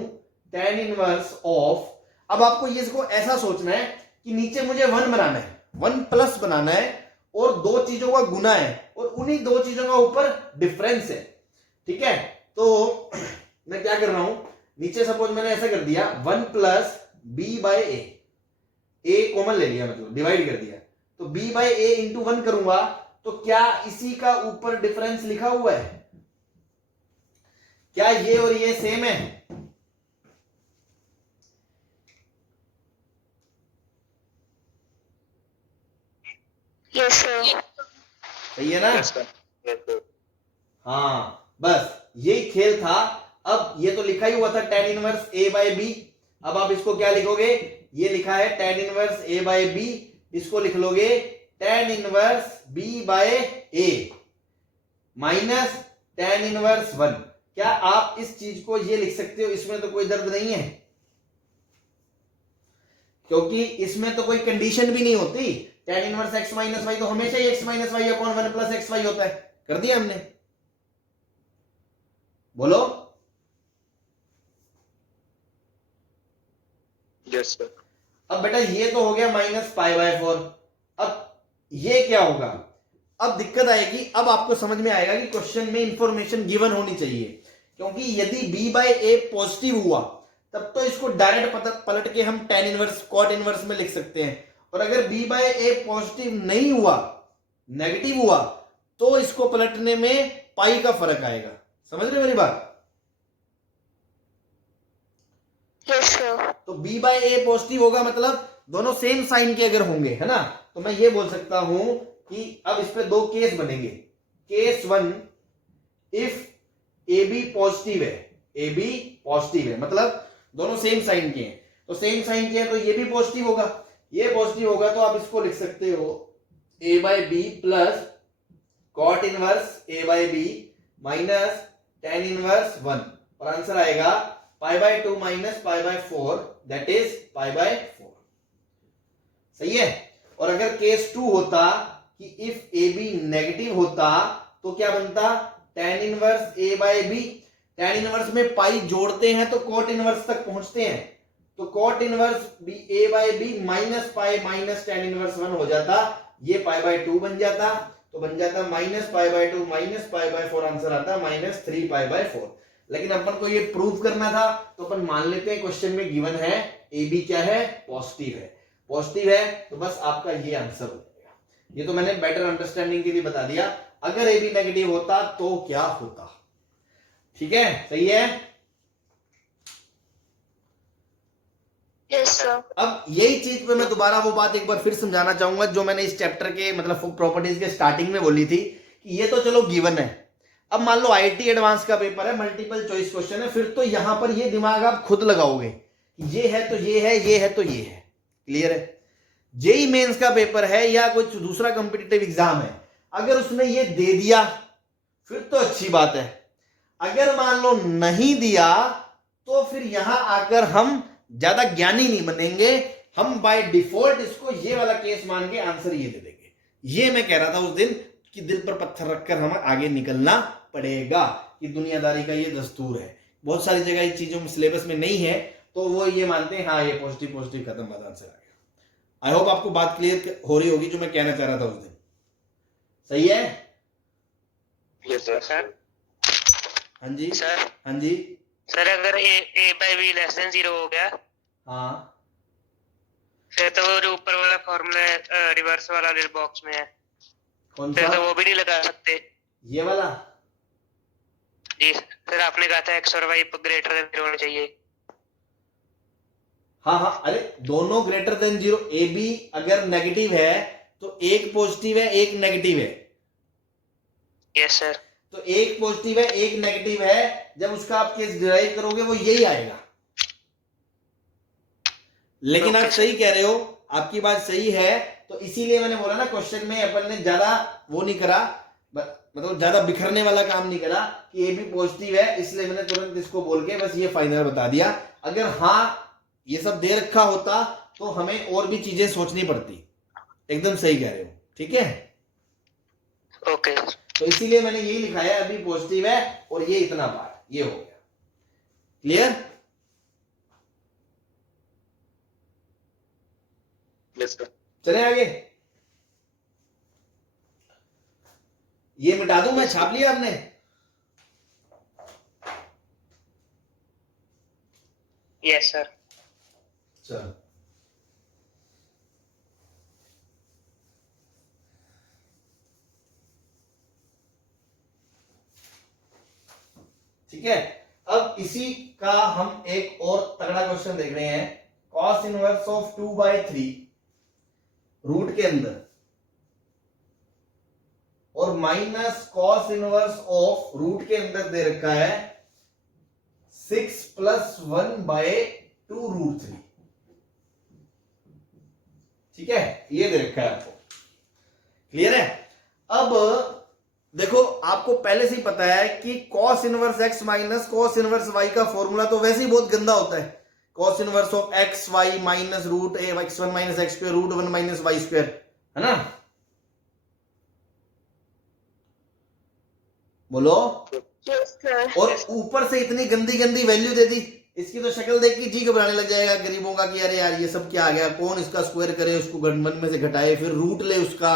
tan इनवर्स ऑफ, अब आपको ये इसको ऐसा सोचना है कि नीचे मुझे 1 बनाना है, 1 प्लस बनाना है, और दो चीजों का गुना है, और उन्हीं दो चीजों का ऊपर डिफरेंस है। ठीक है, तो मैं क्या कर रहा हूं, नीचे सपोज मैंने ऐसा कर दिया 1 प्लस बी बाय ए कॉमन ले लिया, मतलब डिवाइड कर दिया, तो b बाय ए इंटू 1 करूंगा, तो क्या इसी का ऊपर डिफरेंस लिखा हुआ है, क्या ये और ये सेम है? Yes sir. सही है ना? Yes sir. हाँ, बस यही खेल था। अब ये तो लिखा ही हुआ था tan inverse a by b, अब आप इसको क्या लिखोगे, ये लिखा है tan inverse a by b, इसको लिख लोगे tan inverse b by a minus tan inverse 1। क्या आप इस चीज को ये लिख सकते हो, इसमें तो कोई दर्द नहीं है, क्योंकि इसमें तो कोई कंडीशन भी नहीं होती। tan inverse x minus y तो हमेशा ही x minus y upon 1 plus x y होता है। कर दिया हमने, बोलो। Yes sir. अब बेटा ये तो हो गया माइनस पाई बाय 4। अब ये क्या होगा, अब दिक्कत आएगी, अब आपको समझ में आएगा कि क्वेश्चन में इंफॉर्मेशन गिवन होनी चाहिए क्योंकि यदि b बाय ए पॉजिटिव हुआ तब तो इसको डायरेक्ट पलट के हम tan इनवर्स cot इनवर्स में लिख सकते हैं, और अगर b बाय ए पॉजिटिव नहीं हुआ, नेगेटिव हुआ, तो इसको पलटने में पाई का फर्क आएगा। समझ रहे हो मेरी बात? Yes sir. तो b बाय ए पॉजिटिव होगा मतलब दोनों सेम साइन के अगर होंगे, है ना, तो मैं ये बोल सकता हूं कि अब इस पे दो केस बनेंगे। Case 1, if a b positive है, ए बी पॉजिटिव है मतलब दोनों सेम साइन के हैं, तो सेम साइन के हैं तो ये भी पॉजिटिव होगा, ये पॉजिटिव होगा, तो आप इसको लिख सकते हो A by B plus cot inverse A by B minus tan inverse 1, और आंसर आएगा pi by 2 minus pi by 4, that is pi by 4। सही है। और अगर केस 2 होता कि इफ ए बी नेगेटिव होता तो क्या बनता, tan inverse A by B, tan inverse में पाई जोड़ते हैं तो cot इनवर्स तक पहुंचते हैं, तो cot inverse B A by B minus pi minus tan inverse 1 हो जाता, ये पाई बाय 2 बन जाता, तो बन जाता minus pi by 2 minus pi by 4, answer आता माइनस 3 पाई बाय 4। लेकिन अपन को ये प्रूव करना था तो अपन मान लेते हैं क्वेश्चन में गिवन है ए बी क्या है, पॉजिटिव है, पॉजिटिव है, तो बस आपका ये आंसर हो जाएगा। ये तो मैंने बेटर अंडरस्टैंडिंग के लिए बता दिया, अगर ए बी नेगेटिव होता तो क्या होता। ठीक है, सही है। Yes sir. अब यही चीज पे मैं दोबारा वो बात एक बार फिर समझाना चाहूंगा जो मैंने इस चैप्टर के मतलब प्रॉपर्टीज के स्टार्टिंग में बोली थी कि ये तो चलो गिवन है, अब मान लो आईआईटी एडवांस का पेपर है, मल्टीपल चॉइस क्वेश्चन है, फिर तो यहां पर ये दिमाग आप खुद लगाओगे, ये है तो ये है, ये है तो ये है। क्लियर है। जेई मेंस का पेपर है या कुछ दूसरा कॉम्पिटिटिव एग्जाम है, अगर उसने ये दे दिया फिर तो अच्छी बात है, अगर मान लो नहीं दिया तो फिर यहां आकर हम ज्यादा ज्ञानी नहीं बनेंगे, हम बाय डिफॉल्ट इसको ये वाला केस मान के आंसर ये दे देंगे। ये मैं कह रहा था उस दिन कि दिल पर पत्थर रखकर हमें आगे निकलना पड़ेगा, कि दुनियादारी का ये दस्तूर है। बहुत सारी जगह ये चीजों में सिलेबस में नहीं है तो वो ये मानते हैं हाँ ये पॉजिटिव पॉजिटिव खत्म, बात आंसर आ गया। आई होप आपको बात क्लियर हो रही होगी जो मैं कहना चाह रहा था उस दिन। सही है। Yes sir. हाँ जी सर। हाँ जी सर अगर ए बाई बी लेस देन 0 हो गया हाँ, फिर तो वो जो ऊपर वाला फॉर्मूला रिवर्स वाला बॉक्स में है, कौन फिर सा? तो वो भी नहीं लगा सकते। ये वाला? जी सर, आपने कहा था एक्स और वाई ग्रेटर देन 0 होना चाहिए। हाँ हाँ, अरे दोनों ग्रेटर देन 0, ए बी अगर नेगेटिव है तो एक पॉजिटिव है एक नेगेटिव है। Yes sir. तो एक पॉजिटिव है एक नेगेटिव है, जब उसका आप केस डिराइव करोगे वो यही आएगा। लेकिन आप सही कह रहे हो, आपकी बात सही है, तो इसीलिए मैंने बोला ना क्वेश्चन में अपन ने ज्यादा वो नहीं करा, मतलब ज्यादा बिखरने वाला काम नहीं करा कि ए बी पॉजिटिव है, इसलिए मैंने तुरंत इसको बोल के बस ये फाइनल बता दिया। अगर हाँ ये सब दे रखा होता तो हमें और भी चीजें सोचनी पड़ती। एकदम सही कह रहे हो। ठीक है, ओके। तो इसीलिए मैंने यही लिखा है अभी पॉजिटिव है और ये इतना बार, ये हो गया। क्लियर? Yes sir. चले आगे। ये मिटा दूं मैं, छाप लिया आपने? Yes sir. चलो ठीक है। अब इसी का हम एक और तगड़ा क्वेश्चन देख रहे हैं, cos इनवर्स ऑफ 2/3 रूट के अंदर और minus cos inverse of root के अंदर दे रखा है 6 + 1/2 रूट 3। ठीक है, ये दे रखा है आपको। क्लियर है। अब देखो आपको पहले से ही पता है कि cos inverse x minus cos inverse y का फॉर्मूला तो वैसे ही बहुत गंदा होता है। cos inverse of x y minus root a x1 minus x square root 1 minus y square, है ना? बोलो। Yes sir. और ऊपर से इतनी गंदी गंदी वैल्यू दे दी, इसकी तो शक्ल देख के जी घबराने लग जाएगा गरीबों का कि अरे यार ये सब क्या आ गया, कौन इसका स्क्वायर करे, उसको 1 में से घटाए, फिर रूट ले उसका,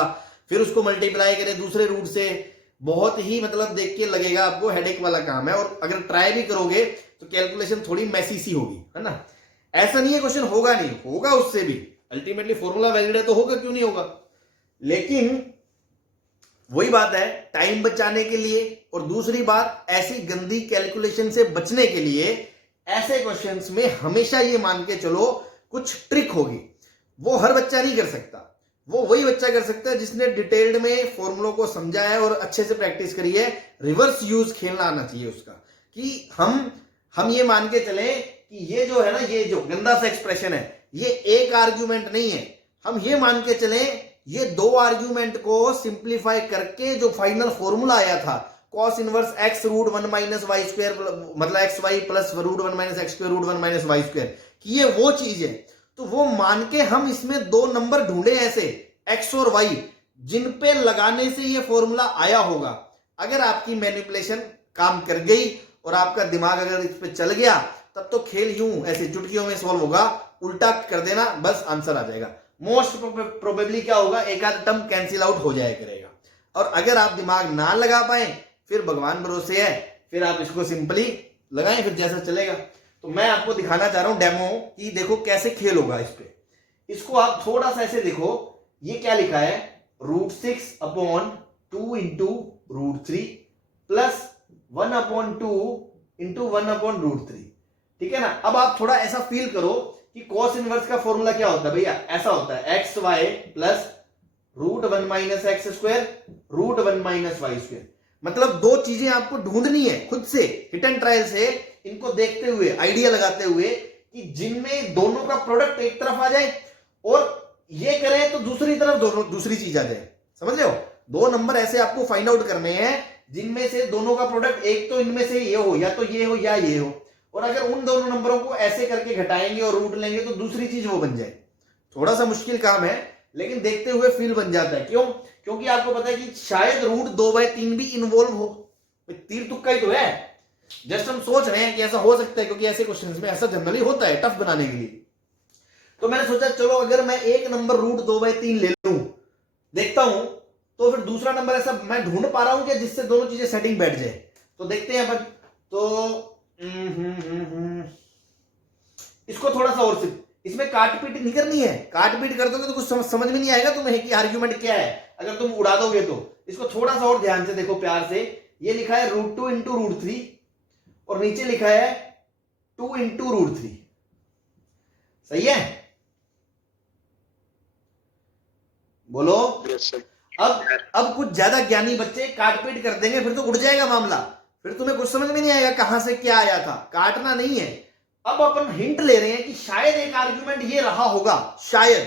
फिर उसको मल्टीप्लाई करे दूसरे रूट से, बहुत ही मतलब देख के लगेगा आपको हेडेक वाला काम है, और अगर ट्राई भी करोगे तो कैलकुलेशन थोड़ी मैसी सी होगी, है ना। ऐसा नहीं है क्वेश्चन होगा नहीं, होगा उससे भी, अल्टीमेटली फॉर्मूला वैलिड है तो होगा, क्यों नहीं होगा। लेकिन वही बात है, टाइम बचाने के लिए, और दूसरी बात ऐसी गंदी कैलकुलेशन से बचने के लिए ऐसे क्वेश्चंस में हमेशा ये मान के चलो कुछ ट्रिक होगी। वो हर बच्चा नहीं कर सकता, वो वही बच्चा कर सकता है जिसने डिटेल्ड में फॉर्मूलों को समझा है और अच्छे से प्रैक्टिस करी है। रिवर्स यूज खेलना आना चाहिए उसका, कि हम ये मान के चले कि ये जो है ना, ये जो गंदा सा एक्सप्रेशन है, ये एक आर्ग्यूमेंट नहीं है। हम ये मान के चले ये दो आर्ग्यूमेंट को सिंप्लीफाई करके जो फाइनल फॉर्मूला आया था, cos inverse x root 1 minus Y square, मतलब X Y plus root 1 minus x square root 1 minus Y square, कि ये वो चीज है। तो वो मान के हम इसमें दो नंबर ढूंढे ऐसे x और y, जिन पे लगाने से ये फॉर्मूला आया होगा। अगर आपकी मैनिपुलेशन काम कर गई और आपका दिमाग अगर इस पे चल गया, तब तो खेल यूं ऐसे चुटकियों में सॉल्व होगा। उल्टा कर देना, बस आंसर आ जाएगा। मोस्ट प्रोबेबली क्या होगा, एक आध टर्म कैंसिल आउट हो जाया करेगा। और अगर आप दिमाग ना लगा पाए, फिर भगवान भरोसे है, फिर आप इसको सिंपली लगाएं, फिर जैसा चलेगा। तो मैं आपको दिखाना चाह रहा हूं डेमो कि देखो कैसे खेल होगा इस पे। इसको आप थोड़ा सा ऐसे देखो, ये क्या लिखा है, √6/2 इंटू √3 प्लस 1/2 इंटू 1/√3, ठीक है ना। अब आप थोड़ा ऐसा फील करो कि कॉस इनवर्स का फॉर्मूला क्या होता है भैया, ऐसा होता है x Y plus √1 minus x square root 1 minus Y square. मतलब दो चीजें आपको ढूंढनी है खुद से, हिट एंड ट्रायल से, इनको देखते हुए, आइडिया लगाते हुए, कि जिनमें दोनों का प्रोडक्ट एक तरफ आ जाए और ये करें तो दूसरी तरफ दोनों दूसरी चीज आ जाए। समझ रहे हो, दो नंबर ऐसे आपको फाइंड आउट करने हैं जिनमें से दोनों का प्रोडक्ट एक तो इनमें से ये हो, या तो ये हो या ये हो। और अगर उन दोनों नंबरों को ऐसे करके घटाएंगे और रूट लेंगे तो दूसरी चीज वो बन जाए। थोड़ा सा मुश्किल काम है, लेकिन देखते हुए फील बन जाता है। क्यों? क्योंकि आपको पता है कि शायद √2/3 भी इन्वॉल्व हो। तीर तुक्का ही तो है, जस्ट हम सोच रहे हैं कि ऐसा हो सकता है, क्योंकि ऐसे क्वेश्चंस में ऐसा जनरली होता है टफ बनाने के लिए। तो मैंने सोचा चलो अगर मैं एक नंबर √2/3 ले लूं, देखता हूं तो फिर दूसरा नंबर ऐसा मैं ढूंढ पा रहा हूं कि जिससे दोनों चीजें सेटिंग बैठ जाए। तो देखते हैं अपन। तो इसको थोड़ा सा और सिर्फ इसमें काटपीट नहीं करनी है। काटपीट कर दोगे तो कुछ समझ में नहीं आएगा तुम्हें कि आर्ग्यूमेंट क्या है। अगर तुम उड़ा दोगे तो इसको थोड़ा सा और ध्यान से देखो, प्यार से। ये लिखा है √2 इंटू √3 और नीचे लिखा है 2 इंटू √3। सही है? बोलो। Yes sir. अब कुछ ज्यादा ज्ञानी बच्चे काटपीट कर देंगे, फिर तो उड़ जाएगा मामला, फिर तुम्हें कुछ समझ में नहीं आएगा कहां से क्या आया था। काटना नहीं है। अब अपन हिंट ले रहे हैं कि शायद एक आर्ग्यूमेंट ये रहा होगा, शायद।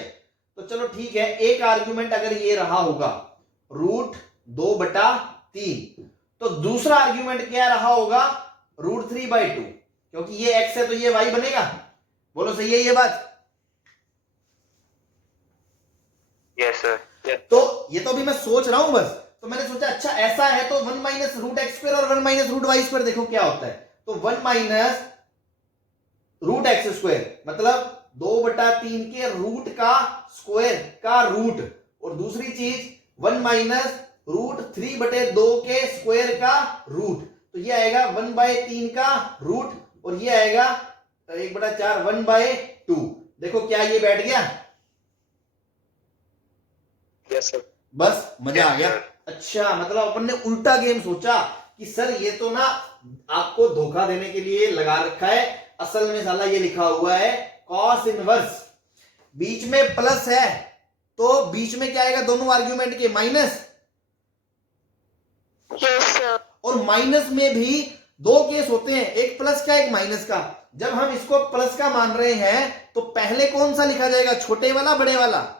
तो चलो ठीक है, एक आर्ग्यूमेंट अगर ये रहा होगा √2/3, तो दूसरा आर्ग्यूमेंट क्या रहा होगा, √3/2। क्योंकि ये x है तो ये y बनेगा। बोलो सही है ये बात? Yes sir. तो ये तो अभी मैं सोच रहा हूं बस। तो मैंने सोचा अच्छा ऐसा है तो 1 माइनस √x² और 1 माइनस √y² देखो क्या होता है। तो 1 माइनस √x², मतलब 2/3 के रूट का स्क्वायर का रूट, और दूसरी चीज 1 माइनस √3/2 के स्क्वायर का रूट। तो ये आएगा 1/3 का रूट, और ये आएगा 1/4 1/2। देखो क्या ये बैठ गया? Yes sir. बस मजा आ गया। अच्छा, मतलब अपन ने उल्टा गेम सोचा कि सर ये तो ना आपको धोखा देने के लिए लगा रखा है। असल में साला ये लिखा हुआ है कॉस इनवर्स, बीच में प्लस है तो बीच में क्या आएगा, दोनों आर्ग्यूमेंट के माइनस। यस और माइनस में भी दो केस होते हैं, एक प्लस का एक माइनस का। जब हम इसको प्लस का मान रहे हैं तो पहले कौन सा लिखा जाएगा, छोटे वाला बड़े वाला?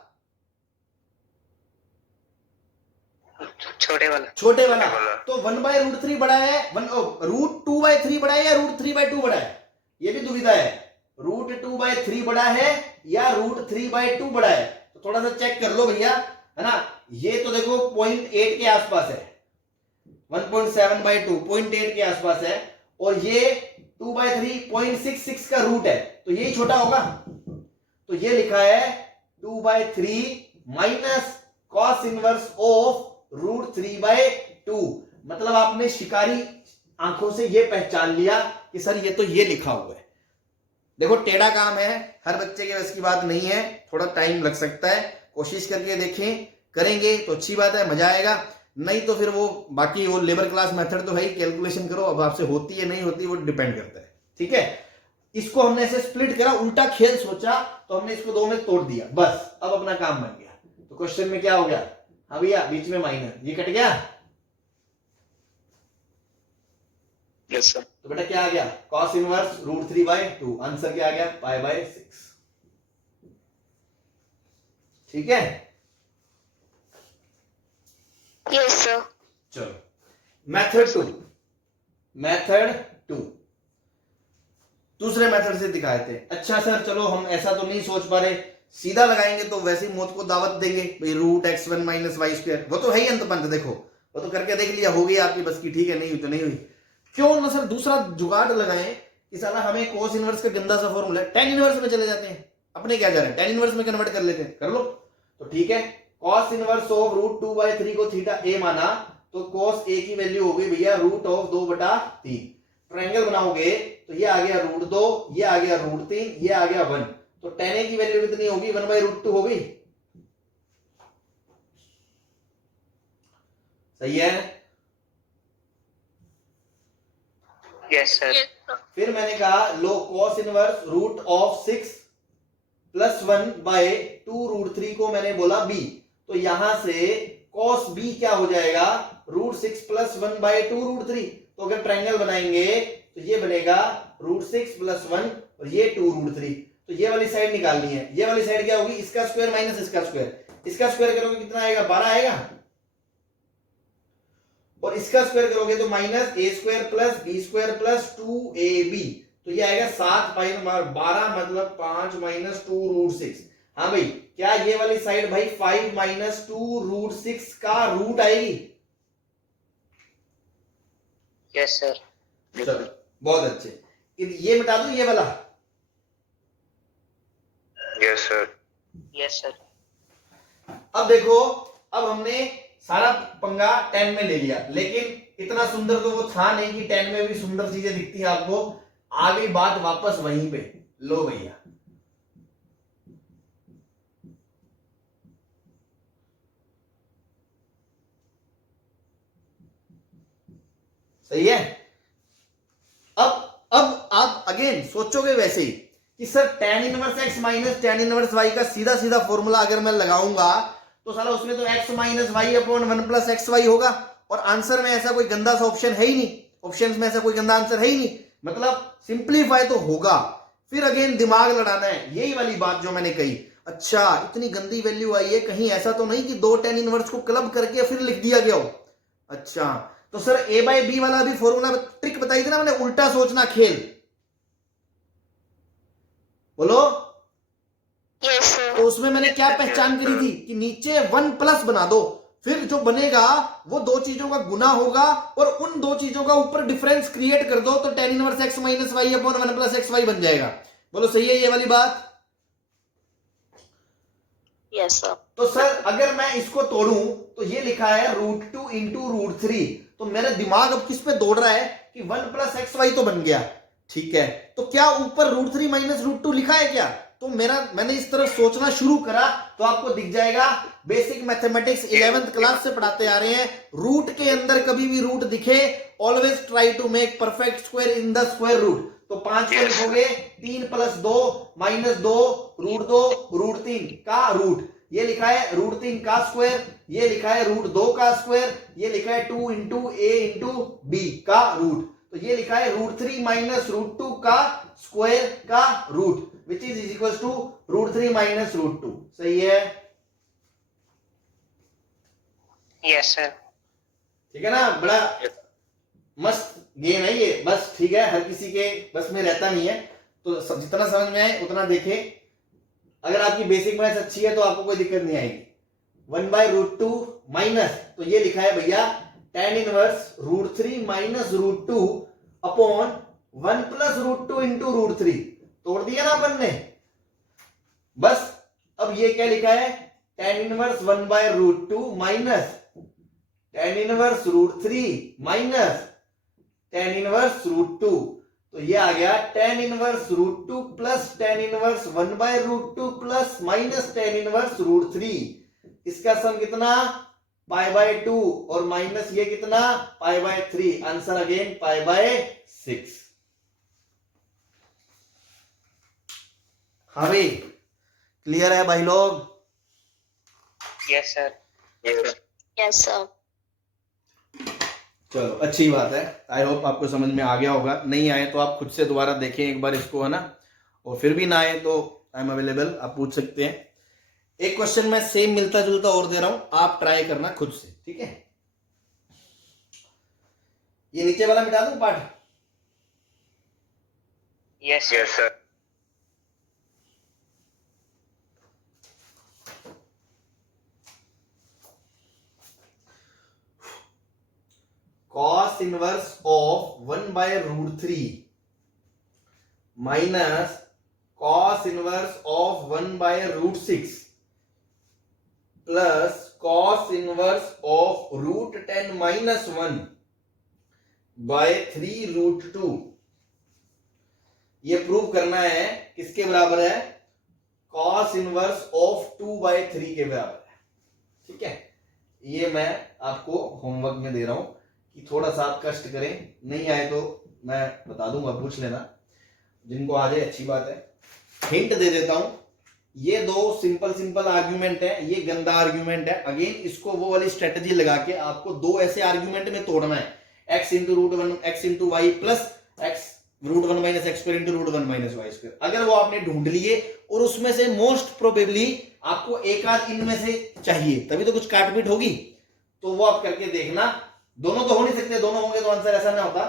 छोटे वाला। छोटे वाला। तो 1/√3 बड़ा है, √2/3 बड़ा है या √3/2 बड़ा है? ये भी दुविधा है, √2/3 बड़ा है या √3/2 बड़ा है। तो थोड़ा सा चेक कर लो भैया, है ना। ये तो देखो 0.8 के आसपास है, 1.7/2 0.8 के आसपास है, और ये 2/3 0.66 का रूट है, तो यही छोटा होगा। तो ये लिखा है 2/3 माइनस कॉस इनवर्स ऑफ √3/2। 2, मतलब आपने शिकारी आंखों से ये पहचान लिया कि सर ये तो ये लिखा हुआ है। देखो टेढ़ा काम है, हर बच्चे के बस की बात नहीं है, थोड़ा टाइम लग सकता है, कोशिश करके देखें, करेंगे तो अच्छी बात है, मजा आएगा, नहीं तो फिर वो बाकी वो लेबर क्लास मेथड तो है ही, कैलकुलेशन करो, अब आपसे होती है नहीं होती वो डिपेंड करता है। ठीक है, इसको हमने ऐसे स्प्लिट करा, उल्टा खेल सोचा तो हमने इसको 2 में तोड़ दिया, बस अब अपना काम बन गया। तो क्वेश्चन में क्या हो गया, हाँ भैया बीच में माइनस, ये कट गया, यस सर। तो बेटा क्या आ गया, cos इनवर्स √3/2, आंसर क्या आ गया, π/6। ठीक है, यस सर। चलो मेथड 2 दूसरे मेथड से दिखाए थे। अच्छा सर चलो हम ऐसा तो नहीं सोच पा रहे, सीधा लगाएंगे तो वैसे ही मौत को दावत देंगे भाई, √x1 - y², वो तो है ही अंतपंत, देखो वो तो करके देख लिया, हो गई आपकी बस की, ठीक है, नहीं हुई तो नहीं हुई। क्यों ना सर दूसरा जुगाड़ लगाएं कि साला हमें cos इनवर्स का गंदा सा फॉर्मूला है, tan इनवर्स में चले जाते हैं, अपने क्या जा रहे हैं, tan इनवर्स में कन्वर्ट कर लेते हैं, कर लो। तो ठीक है, cos इनवर्स ऑफ √2/3 को थीटा a माना, तो cos a की वैल्यू हो गई भैया √2/3। ट्रायंगल बनाओगे तो ये आ गया √2, ये आ गया √3, ये आ गया 1, तो tan a की वैल्यू कितनी होगी, 1/√2 होगी। सही है, यस सर। फिर मैंने कहा लो cos इनवर्स √6 + 1/2√3 को मैंने बोला b, तो यहां से cos b क्या हो जाएगा, √6 + 1/2√3। तो अगर ट्रायंगल बनाएंगे तो ये बनेगा √6 + 1 और ये 2√3, तो ये वाली साइड निकालनी है, ये वाली साइड क्या होगी, इसका स्क्वायर माइनस इसका स्क्वायर, इसका स्क्वायर करोगे कितना आएगा, 12 आएगा, और इसका स्क्वायर करोगे तो -a² + b² + 2ab, तो ये आएगा 7/12 मतलब 5 - 2√6। हाँ भाई, क्या ये वाली साइड भाई 5 - 2√6 का रूट आएगी। Yes sir. चलो बहुत अच्छे, ये मिटा दो ये वाला, यस सर। Yes sir. अब देखो, अब हमने सारा पंगा 10 में ले लिया, लेकिन इतना सुंदर तो वो था नहीं कि 10 में भी सुंदर चीजें दिखती हैं आपको, आ गई बात वापस वहीं पे, लो भैया सही है। अब आप अगेन सोचोगे वैसे ही कि sir tan inverse x - tan inverse y का सीधा सीधा फॉर्मूला अगर मैं लगाऊंगा तो साला उसमें तो x - y/1 + xy होगा, और आंसर में ऐसा कोई गंदा सा ऑप्शन है ही नहीं, ऑप्शंस में ऐसा कोई गंदा आंसर है ही नहीं, मतलब सिंपलीफाई तो होगा। फिर अगेन दिमाग लड़ाना है, यही वाली बात जो मैंने कही, अच्छा इतनी गंदी वैल्यू आई है, कहीं ऐसा तो नहीं कि 2 tan इनवर्स को क्लब करके फिर लिख दिया गया हो। अच्छा तो सर a/b वाला भी फॉर्मूला ट्रिक बताई थी ना मैंने, उल्टा सोचना खेल, बोलो। Yes sir. तो उसमें मैंने क्या पहचान करी थी कि नीचे 1+ बना दो, फिर जो बनेगा वो दो चीजों का गुना होगा और उन दो चीजों का ऊपर डिफरेंस क्रिएट कर दो, तो tan inverse x - y/1 + xy बन जाएगा। बोलो सही है ये वाली बात। Yes sir. तो सर अगर मैं इसको तोड़ूं तो ये लिखा है √2 × √3, तो मेरा दिमाग अब किस पे दौड़ रहा है कि 1 + xy तो बन गया, ठीक है, तो क्या ऊपर √3 - √2 लिखा है क्या, तो मैंने इस तरह सोचना शुरू करा तो आपको दिख जाएगा, बेसिक मैथमेटिक्स 11th क्लास से पढ़ाते आ रहे हैं, रूट के अंदर कभी भी रूट दिखे always try to make perfect square in the square root. तो 5 को लिखोगे 3 + 2 - 2 √2 √3 का रूट, ये लिखा है √3 का स्क्वायर, ये लिखा है √2 का स्क्वायर, ये लिखा है 2 × a × b का रूट, तो ये लिखा है √3 - √2 का स्क्वायर का root which is equal to √3 - √2। सही है, यस सर। ठीक है ना, बड़ा मस्त गेम है ये, बस ठीक है, हर किसी के बस में रहता नहीं है, तो जितना समझ में आए उतना देखे, अगर आपकी बेसिक मैथ्स अच्छी है तो आपको कोई दिक्कत नहीं आएगी। 1/√2 माइनस, तो ये लिखा है भैया tan इनवर्स √3 - √2 अपॉन 1 + √2 × √3, तोड़ दिया ना अपन ने, बस अब ये क्या लिखा है tan inverse 1/√2 minus tan inverse root 3 minus tan inverse root 2, तो ये आ गया tan inverse root 2 plus tan inverse 1 by root 2 plus minus tan inverse root 3। इसका सम कितना पाई बाय 2 और माइनस ये कितना pi by 3, answer again pi by 6। हाँ भाई, क्लियर है भाई लोग? Yes sir. Yes sir. चलो अच्छी बात है, आई होप आपको समझ में आ गया होगा। नहीं आए तो आप खुद से दोबारा देखें एक बार इसको, है ना, और फिर भी ना आए तो आई एम अवेलेबल, आप पूछ सकते हैं। एक क्वेश्चन मैं सेम मिलता जुलता और दे रहा हूं, आप ट्राई करना खुद से, ठीक है? ये नीचे वाला मिटा दूं part? Yes sir. cos inverse of 1 by root 3 minus cos inverse of 1 by root 6 plus cos inverse of root 10 minus 1 by 3 root 2। ये प्रूव करना है किसके बराबर है? cos इनवर्स ऑफ 2 बाय 3 के बराबर है, ठीक है? ये मैं आपको होमवर्क में दे रहा हूं कि थोड़ा सा आप कष्ट करें। नहीं आए तो मैं बता दूंगा, पूछ लेना। जिनको आ जाए अच्छी बात है। हिंट दे देता हूं, ये दो सिंपल आर्ग्यूमेंट है, ये गंदा आर्ग्यूमेंट है। अगेन इसको वो वाली स्ट्रेटजी लगा के आपको दो ऐसे आर्ग्यूमेंट में तोड़ना है, x into root 1 x into y plus x root 1 minus x square into root 1 minus Y square. अगर वो आपने ढूंढ लिए और उसमें से मोस्ट प्रोबेबली आपको एक आध इनमें से चाहिए, तभी तो कुछ काटपीट होगी, तो वो आप करके देखना। दोनों तो हो नहीं सकते, दोनों होंगे तो आंसर ऐसा ना होता।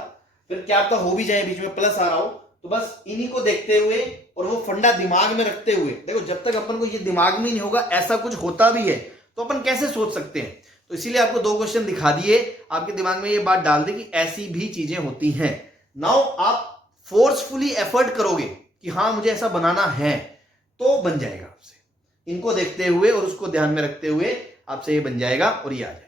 फिर क्या आपका हो भी जाए, बीच में प्लस आ रहा हो, तो बस इन्हीं को देखते हुए और वो फंडा दिमाग में रखते हुए, देखो जब तक अपन को ये दिमाग में ही नहीं होगा ऐसा कुछ होता भी है तो अपन कैसे सोच सकते हैं। तो इसीलिए आपको दो क्वेश्चन दिखा दिए, आपके दिमाग में ये बात डाल दी कि ऐसी भी चीजें होती हैं। नाउ आप फोर्सफुली एफर्ट करोगे कि हाँ मुझे ऐसा बनाना है, तो बन जाएगा आपसे। इनको देखते हुए और उसको ध्यान में रखते हुए आपसे ये बन जाएगा और ये आ जाएगा।